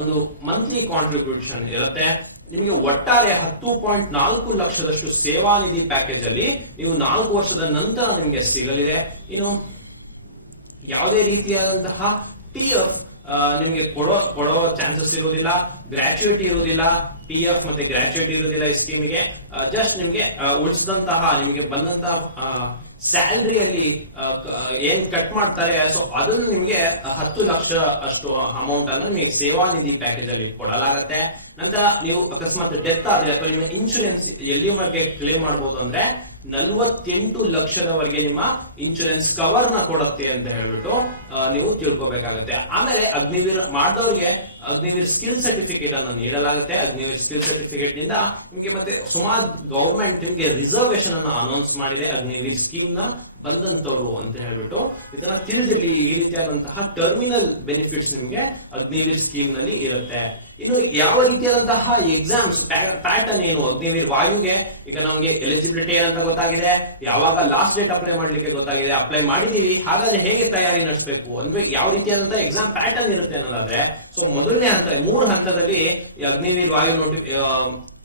ಒಂದು ಮಂತ್ಲಿ ಕಾಂಟ್ರಿಬ್ಯೂಷನ್ ಇರುತ್ತೆ. ನಿಮಗೆ ಒಟ್ಟಾರೆ 10.4 ಲಕ್ಷದಷ್ಟು ಸೇವಾ ನಿಧಿ ಪ್ಯಾಕೇಜ್ ಅಲ್ಲಿ ನೀವು 4 ವರ್ಷದ ನಂತರ ನಿಮಗೆ ಸಿಗಲಿದೆ. ಇನ್ನು ಯಾವುದೇ ರೀತಿಯಾದಂತಹ PF ನಿಮಗೆ ಕೊಡೋ ಚಾನ್ಸಸ್ ಇರುವುದಿಲ್ಲ, ಗ್ರಾಚ್ಯುಯಿಟಿ ಇರುವುದಿಲ್ಲ, PF ಮತ್ತೆ ಗ್ರಾಚ್ಯುಯಿಟಿ ಇರುವುದಿಲ್ಲ ಈ ಸ್ಕೀಮಿಗೆ. ಜಸ್ಟ್ ನಿಮಗೆ ಉಳಿಸಿದಂತಹ ನಿಮಗೆ ಬಂದಂತಹ ಸ್ಯಾಲರಿಯಲ್ಲಿ ಏನ್ ಕಟ್ ಮಾಡ್ತಾರೆ, ಸೊ ಅದನ್ನು ನಿಮಗೆ 10 ಲಕ್ಷ ಅಷ್ಟು ಅಮೌಂಟ್ ಅನ್ನು ನಿಮಗೆ ಸೇವಾ ನಿಧಿ ಪ್ಯಾಕೇಜ್ ಅಲ್ಲಿ ಕೊಡಲಾಗುತ್ತೆ. ನಂತರ ನೀವು ಅಕಸ್ಮಾತ್ ಡೆತ್ ಆದ್ರೆ ಅಥವಾ ನಿಮ್ಮ ಇನ್ಶೂರೆನ್ಸ್ ಎಲ್ಲಿ ಮಟ್ಟಿಗೆ ಕ್ಲೇಮ್ ಮಾಡಬಹುದು ಅಂದ್ರೆ 48 ಲಕ್ಷದವರೆಗೆ ನಿಮ್ಮ ಇನ್ಶೂರೆನ್ಸ್ ಕವರ್ ನ ಕೊಡುತ್ತೆ ಅಂತ ಹೇಳ್ಬಿಟ್ಟು ನೀವು ತಿಳ್ಕೊಬೇಕಾಗುತ್ತೆ. ಆಮೇಲೆ ಅಗ್ನಿವೀರ್ ಮಾಡಿದವರಿಗೆ ಅಗ್ನಿವೀರ್ ಸ್ಕಿಲ್ ಸರ್ಟಿಫಿಕೇಟ್ ಅನ್ನು ನೀಡಲಾಗುತ್ತೆ. ಅಗ್ನಿವೀರ್ ಸ್ಕಿಲ್ ಸರ್ಟಿಫಿಕೇಟ್ ನಿಂದ ನಿಮಗೆ ಮತ್ತೆ ಸುಮಾರು ಗವರ್ಮೆಂಟ್ ನಿಮಗೆ ರಿಸರ್ವೇಶನ್ ಅನ್ನು ಅನೌನ್ಸ್ ಮಾಡಿದೆ ಅಗ್ನಿವೀರ್ ಸ್ಕೀಮ್ ನ ಬಂದಂತವ್ರು ಅಂತ ಹೇಳ್ಬಿಟ್ಟು. ಇದನ್ನ ತಿಳಿದಿರಲಿ. ಈ ರೀತಿಯಾದಂತಹ ಟರ್ಮಿನಲ್ ಬೆನಿಫಿಟ್ಸ್ ನಿಮಗೆ ಅಗ್ನಿವೀರ್ ಸ್ಕೀಮ್ ನಲ್ಲಿ ಇರುತ್ತೆ. ಇನ್ನು ಯಾವ ರೀತಿಯಾದಂತಹ ಎಕ್ಸಾಮ್ಸ್ ಪ್ಯಾಟರ್ನ್ ಏನು ಅಗ್ನಿವೀರ್ ವಾಯುಗೆ, ಈಗ ನಮಗೆ ಎಲಿಜಿಬಿಲಿಟಿ ಏನಂತ ಗೊತ್ತಾಗಿದೆ, ಯಾವಾಗ ಲಾಸ್ಟ್ ಡೇಟ್ ಅಪ್ಲೈ ಮಾಡ್ಲಿಕ್ಕೆ ಗೊತ್ತಾಗಿದೆ, ಅಪ್ಲೈ ಮಾಡಿದೀವಿ. ಹಾಗಾದ್ರೆ ಹೇಗೆ ತಯಾರಿ ನಡೆಸಬೇಕು ಅಂದ್ರೆ ಯಾವ ರೀತಿಯಾದಂತಹ ಎಕ್ಸಾಮ್ ಪ್ಯಾಟರ್ನ್ ಇರುತ್ತೆ ಅನ್ನೋದಾದ್ರೆ, ಸೊ ಮೊದಲನೇ ಹಂತ 3 ಹಂತದಲ್ಲಿ ಅಗ್ನಿವೀರ್ ವಾಯು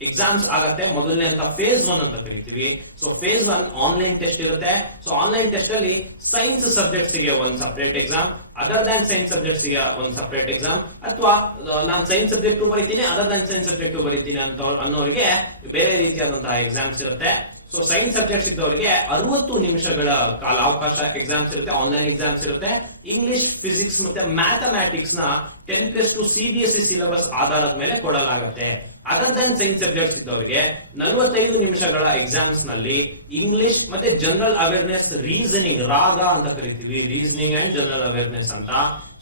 ಎಕ್ಸಾಮ್ಸ್ ಆಗತ್ತೆ. ಮೊದಲನೇ ಅಂತ ಫೇಸ್ 1 ಅಂತ ಕರಿತೀವಿ. ಸೊ ಫೇಸ್ 1 ಆನ್ಲೈನ್ ಟೆಸ್ಟ್ ಇರುತ್ತೆ. ಸೊ ಆನ್ಲೈನ್ ಟೆಸ್ಟ್ ಅಲ್ಲಿ ಸೈನ್ಸ್ ಸಬ್ಜೆಕ್ಟ್ಸ್ ಗೆ ಒಂದು separate exam, other than science subjects ಗೆ ಒಂದು ಸಪರೇಟ್ ಎಕ್ಸಾಮ್, ಅಥವಾ ನಾನು ಸೈನ್ಸ್ ಸಬ್ಜೆಕ್ಟ್ ಬರೀತೀನಿ ಅದರ್ ದ್ಯಾನ್ ಸೈನ್ಸ್ ಸಬ್ಜೆಕ್ಟ್ ಬರೀತೀನಿ ಅಂತ ಅನ್ನೋರಿಗೆ ಬೇರೆ ರೀತಿಯಾದಂತಹ ಎಕ್ಸಾಮ್ಸ್ ಇರುತ್ತೆ. ಸೊ ಸೈನ್ಸ್ ಸಬ್ಜೆಕ್ಟ್ಸ್ ಇದ್ದವರಿಗೆ 60 ನಿಮಿಷಗಳ ಕಾಲಾವಕಾಶ ಎಕ್ಸಾಮ್ಸ್ ಇರುತ್ತೆ, ಆನ್ಲೈನ್ ಎಕ್ಸಾಮ್ಸ್ ಇರುತ್ತೆ. ಇಂಗ್ಲಿಷ್, ಫಿಸಿಕ್ಸ್ ಮತ್ತೆ ಮ್ಯಾಥಮ್ಯಾಟಿಕ್ಸ್ ನ 10+2 CBSE ಸಿಲೆಬಸ್ ಆಧಾರದ ಮೇಲೆ ಕೊಡಲಾಗುತ್ತೆ. ಅದರ್ ದನ್ ಸೈನ್ಸ್ ಸಬ್ಜೆಕ್ಟ್ಸ್ ಇದ್ದವರಿಗೆ 45 ನಿಮಿಷಗಳ ಎಕ್ಸಾಮ್ಸ್ ನಲ್ಲಿ ಇಂಗ್ಲಿಷ್ ಮತ್ತೆ ಜನರಲ್ ಅವೇರ್ನೆಸ್, ರೀಸನಿಂಗ್, ರಾಗ ಅಂತ ಕರಿತೀವಿ, ರೀಸನಿಂಗ್ ಅಂಡ್ ಜನರಲ್ ಅವೇರ್ನೆಸ್ ಅಂತ.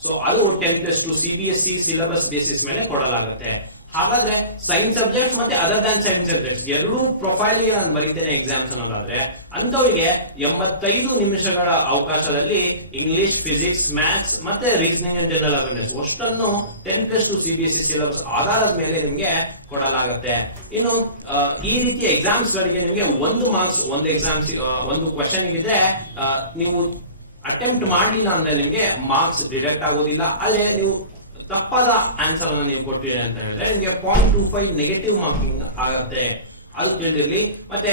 ಸೊ ಅದು 10+2 CBSE ಸಿಲೆಬಸ್ ಬೇಸಿಸ್ ಮೇಲೆ ಕೊಡಲಾಗುತ್ತೆ. ಹಾಗಾದ್ರೆ ಸೈನ್ಸ್ ಸಬ್ಜೆಕ್ಟ್ಸ್ ಮತ್ತೆ ಅದರ್ ದ್ಯಾನ್ ಸೈನ್ಸ್ ಸಬ್ಜೆಕ್ಟ್ಸ್ ಎರಡೂ ಪ್ರೊಫೈಲ್ ಗೆ ನಾನು ಬರೀತೇನೆ ಎಕ್ಸಾಮ್ಸ್ ಅನ್ನೋದಾದ್ರೆ, ಅಂತವರಿಗೆ 85 ನಿಮಿಷಗಳ ಅವಕಾಶದಲ್ಲಿ ಇಂಗ್ಲಿಷ್, ಫಿಸಿಕ್ಸ್, ಮ್ಯಾಥ್ಸ್ ಮತ್ತೆ ರೀಸನಿಂಗ್ ಅಂಡ್ ಜನರಲ್ ಅವೇರ್ನೆಸ್ ಅಷ್ಟನ್ನು 10+2 CBSE ಸಿಲೆಬಸ್ ಆಧಾರದ ಮೇಲೆ ನಿಮ್ಗೆ ಕೊಡಲಾಗುತ್ತೆ. ಇನ್ನು ಈ ರೀತಿಯ ಎಕ್ಸಾಮ್ಸ್ ಗಳಿಗೆ ನಿಮಗೆ 1 ಮಾರ್ಕ್ಸ್ ಒಂದು ಎಕ್ಸಾಮ್ಸ್ ಒಂದು ಕ್ವೆಶನ್ ಇದ್ರೆ ನೀವು ಅಟೆಂಪ್ಟ್ ಮಾಡಲಿಲ್ಲ ಅಂದ್ರೆ ನಿಮ್ಗೆ ಮಾರ್ಕ್ಸ್ ಡಿಡಕ್ಟ್ ಆಗೋದಿಲ್ಲ. ಆದ್ರೆ ನೀವು ತಪ್ಪಾದ ಆನ್ಸರ್ ಅನ್ನು ನೀವು ಕೊಟ್ಟಿರಿ ಅಂತ ಹೇಳಿದ್ರೆ ನಿಮಗೆ 0.25 ನೆಗೆಟಿವ್ ಮಾರ್ಕಿಂಗ್ ಆಗತ್ತೆ, ಅದು ತಿಳಿದಿರ್ಲಿ. ಮತ್ತೆ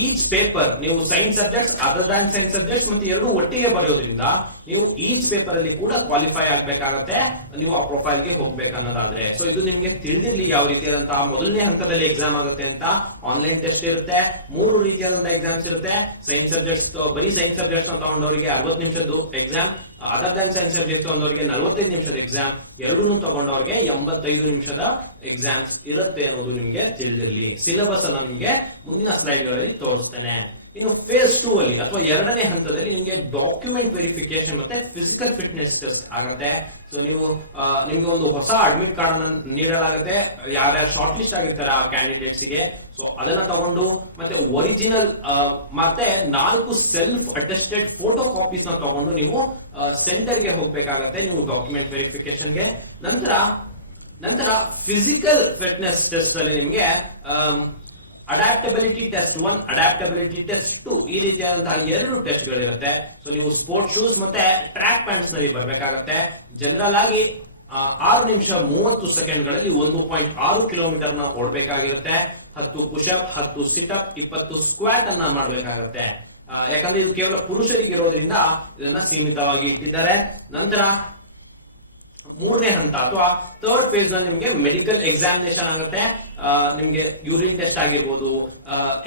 ಈಚ್ ಪೇಪರ್ ನೀವು science subjects, other than science subjects ಮತ್ತೆ ಎರಡು ಒಟ್ಟಿಗೆ ಬರೆಯೋದ್ರಿಂದ ನೀವು ಈಚ್ ಪೇಪರ್ ಅಲ್ಲಿ ಕೂಡ ಕ್ವಾಲಿಫೈ ಆಗ್ಬೇಕಾಗತ್ತೆ, ನೀವು ಆ ಪ್ರೊಫೈಲ್ ಗೆ ಹೋಗ್ಬೇಕನ್ನೋದಾದ್ರೆ. ಸೊ ಇದು ನಿಮ್ಗೆ ತಿಳಿದಿರ್ಲಿ ಯಾವ ರೀತಿಯಾದಂತಹ ಮೊದಲನೇ ಹಂತದಲ್ಲಿ ಎಕ್ಸಾಮ್ ಆಗುತ್ತೆ ಅಂತ. ಆನ್ಲೈನ್ ಟೆಸ್ಟ್ ಇರುತ್ತೆ, 3 ರೀತಿಯಾದಂತಹ ಎಕ್ಸಾಮ್ಸ್ ಇರುತ್ತೆ. ಸೈನ್ಸ್ ಸಬ್ಜೆಕ್ಟ್ಸ್ ಬರೀ ಸೈನ್ಸ್ ಸಬ್ಜೆಕ್ಟ್ಸ್ ನ ತಗೊಂಡವರಿಗೆ 60 ನಿಮಿಷದ್ದು exam, other than science subject ತಗೊಂಡವರಿಗೆ 45 ನಿಮಿಷದ ಎಕ್ಸಾಮ್, ಎರಡನ್ನೂ ತಗೊಂಡವರಿಗೆ 85 ನಿಮಿಷದ ಎಕ್ಸಾಮ್ಸ್ ಇರುತ್ತೆ ಅನ್ನೋದು ನಿಮಗೆ ತಿಳಿದಿರಲಿ. ಸಿಲೆಬಸ್ ಅನ್ನ ನಿಮಗೆ ಮುಂದಿನ ಸ್ಲೈಡ್ ಗಳಲ್ಲಿ ತೋರಿಸ್ತೇನೆ. ಇನ್ನು ಫೇಸ್ 2 ಅಲ್ಲಿ ಅಥವಾ 2ನೇ ಹಂತದಲ್ಲಿ ನಿಮಗೆ ಡಾಕ್ಯುಮೆಂಟ್ ವೆರಿಫಿಕೇಶನ್ ಮತ್ತೆ ಫಿಸಿಕಲ್ ಫಿಟ್ನೆಸ್ ಟೆಸ್ಟ್ ಆಗುತ್ತೆ. ಸೊ ನೀವು ನಿಮ್ಗೆ ಒಂದು ಹೊಸ ಅಡ್ಮಿಟ್ ಕಾರ್ಡ್ ಅನ್ನು ನೀಡಲಾಗುತ್ತೆ, ಯಾರ್ಯಾರು ಶಾರ್ಟ್ ಲಿಸ್ಟ್ ಆಗಿರ್ತಾರೆ ಆ ಕ್ಯಾಂಡಿಡೇಟ್ಸ್ ಗೆ. ಸೊ ಅದನ್ನ ತಗೊಂಡು ಮತ್ತೆ ಒರಿಜಿನಲ್ ಮತ್ತೆ 4 ಸೆಲ್ಫ್ ಅಟೆಸ್ಟೆಡ್ ಫೋಟೋ ಕಾಪೀಸ್ ನ ತಗೊಂಡು ನೀವು ಸೆಂಟರ್ ಗೆ ಹೋಗ್ಬೇಕಾಗತ್ತೆ ನೀವು ಡಾಕ್ಯುಮೆಂಟ್ ವೆರಿಫಿಕೇಶನ್ ಗೆ. ನಂತರ ಫಿಸಿಕಲ್ ಫಿಟ್ನೆಸ್ ಟೆಸ್ಟ್ ಅಲ್ಲಿ ನಿಮ್ಗೆ ಅಡಾಪ್ಟಬಿಲಿಟಿ ಟೆಸ್ಟ್ 1, ಅಡಾಪ್ಟಬಿಲಿಟಿ ಟೆಸ್ಟ್ 2 ಈ ರೀತಿಯಾದಂತಹ 2 ಟೆಸ್ಟ್ ಗಳಿರುತ್ತೆ. ಸೊ ನೀವು ಸ್ಪೋರ್ಟ್ಸ್ ಶೂಸ್ ಮತ್ತೆ ಟ್ರ್ಯಾಕ್ ಪ್ಯಾಂಟ್ಸ್ ನಲ್ಲಿ ಬರಬೇಕಾಗತ್ತೆ. ಜನರಲ್ ಆಗಿ 6 ನಿಮಿಷ 30 ಸೆಕೆಂಡ್ಗಳಲ್ಲಿ 1.6 ಕಿಲೋಮೀಟರ್ ನ ಓಡಬೇಕಾಗಿರುತ್ತೆ. 10 ಪುಷಪ್, 10 ಸಿಟಪ್, 20 ಸ್ಕ್ವಾಟ್ ಅನ್ನ ಮಾಡಬೇಕಾಗತ್ತೆ. ಯಾಕಂದ್ರೆ ಇದು ಕೇವಲ ಪುರುಷರಿಗೆ ಇರೋದ್ರಿಂದ ಇದನ್ನ ಸೀಮಿತವಾಗಿ ಇಟ್ಟಿದ್ದಾರೆ. ನಂತರ 3ನೇ ಹಂತ ಅಥವಾ ಥರ್ಡ್ ಫೇಸ್ ನಲ್ಲಿ ನಿಮಗೆ ಮೆಡಿಕಲ್ ಎಕ್ಸಾಮಿನೇಷನ್ ಆಗುತ್ತೆ. ನಿಮ್ಗೆ ಯೂರಿನ್ ಟೆಸ್ಟ್ ಆಗಿರ್ಬೋದು,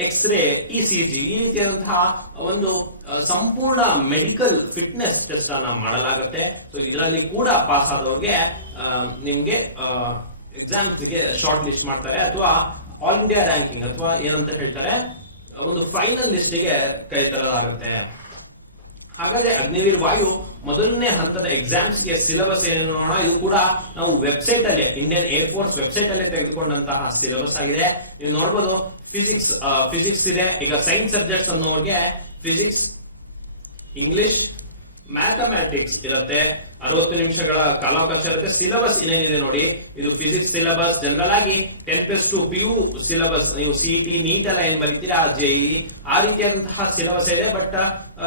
ಎಕ್ಸ್ರೇ, ಇಸಿಜಿ ಈ ರೀತಿಯಾದಂತಹ ಒಂದು ಸಂಪೂರ್ಣ ಮೆಡಿಕಲ್ ಫಿಟ್ನೆಸ್ ಟೆಸ್ಟ್ ಅನ್ನ ಮಾಡಲಾಗುತ್ತೆ. ಸೊ ಇದರಲ್ಲಿ ಕೂಡ ಪಾಸ್ ಆದವ್ರಿಗೆ ನಿಮ್ಗೆ ಎಕ್ಸಾಮ್ಸ್ ಗೆ ಶಾರ್ಟ್ ಲಿಸ್ಟ್ ಮಾಡ್ತಾರೆ ಅಥವಾ ಆಲ್ ಇಂಡಿಯಾ ರ್ಯಾಂಕಿಂಗ್ ಅಥವಾ ಏನಂತ ಹೇಳ್ತಾರೆ ಒಂದು ಫೈನಲ್ ಲಿಸ್ಟ್ ಗೆ ಕೈ ತರಲಾಗುತ್ತೆ. ಹಾಗಾದ್ರೆ ಅಗ್ನಿವೀರ್ ವಾಯು ಮೊದಲನೇ ಹಂತದ ಎಕ್ಸಾಮ್ಸ್ ಗೆ ಸಿಲೆಬಸ್ ಏನು ನೋಡೋಣ. ಇದು ಕೂಡ ನಾವು ವೆಬ್ಸೈಟ್ ಅಲ್ಲೇ ಇಂಡಿಯನ್ ಏರ್ ಫೋರ್ಸ್ ವೆಬ್ಸೈಟ್ ಅಲ್ಲೇ ತೆಗೆದುಕೊಂಡಂತಹ ಸಿಲೆಬಸ್ ಆಗಿದೆ. ನೀವು ನೋಡಬಹುದು ಫಿಸಿಕ್ಸ್ ಇದೆ. ಈಗ ಸೈನ್ಸ್ ಸಬ್ಜೆಕ್ಟ್ಸ್ ಅನ್ನೋರಿಗೆ ಫಿಸಿಕ್ಸ್, ಇಂಗ್ಲಿಷ್, ಮ್ಯಾಥಮ್ಯಾಟಿಕ್ಸ್ ಇರುತ್ತೆ. 60 ನಿಮಿಷಗಳ ಕಾಲಾವಕಾಶ ಇರುತ್ತೆ. ಸಿಲೆಬಸ್ ಏನೇನಿದೆ ನೋಡಿ, ಇದು ಫಿಸಿಕ್ಸ್ ಸಿಲೆಬಸ್ ಜನರಲ್ ಆಗಿ 10+2 PU ಸಿಲೆಬಸ್. ನೀವು ಸಿಇಟಿ, ನೀಟ್ ಎಲ್ಲ ಏನ್ ಬರೀತೀರಾ, ಜೆಇ ಆ ರೀತಿಯಾದಂತಹ ಸಿಲೆಬಸ್ ಇದೆ. ಬಟ್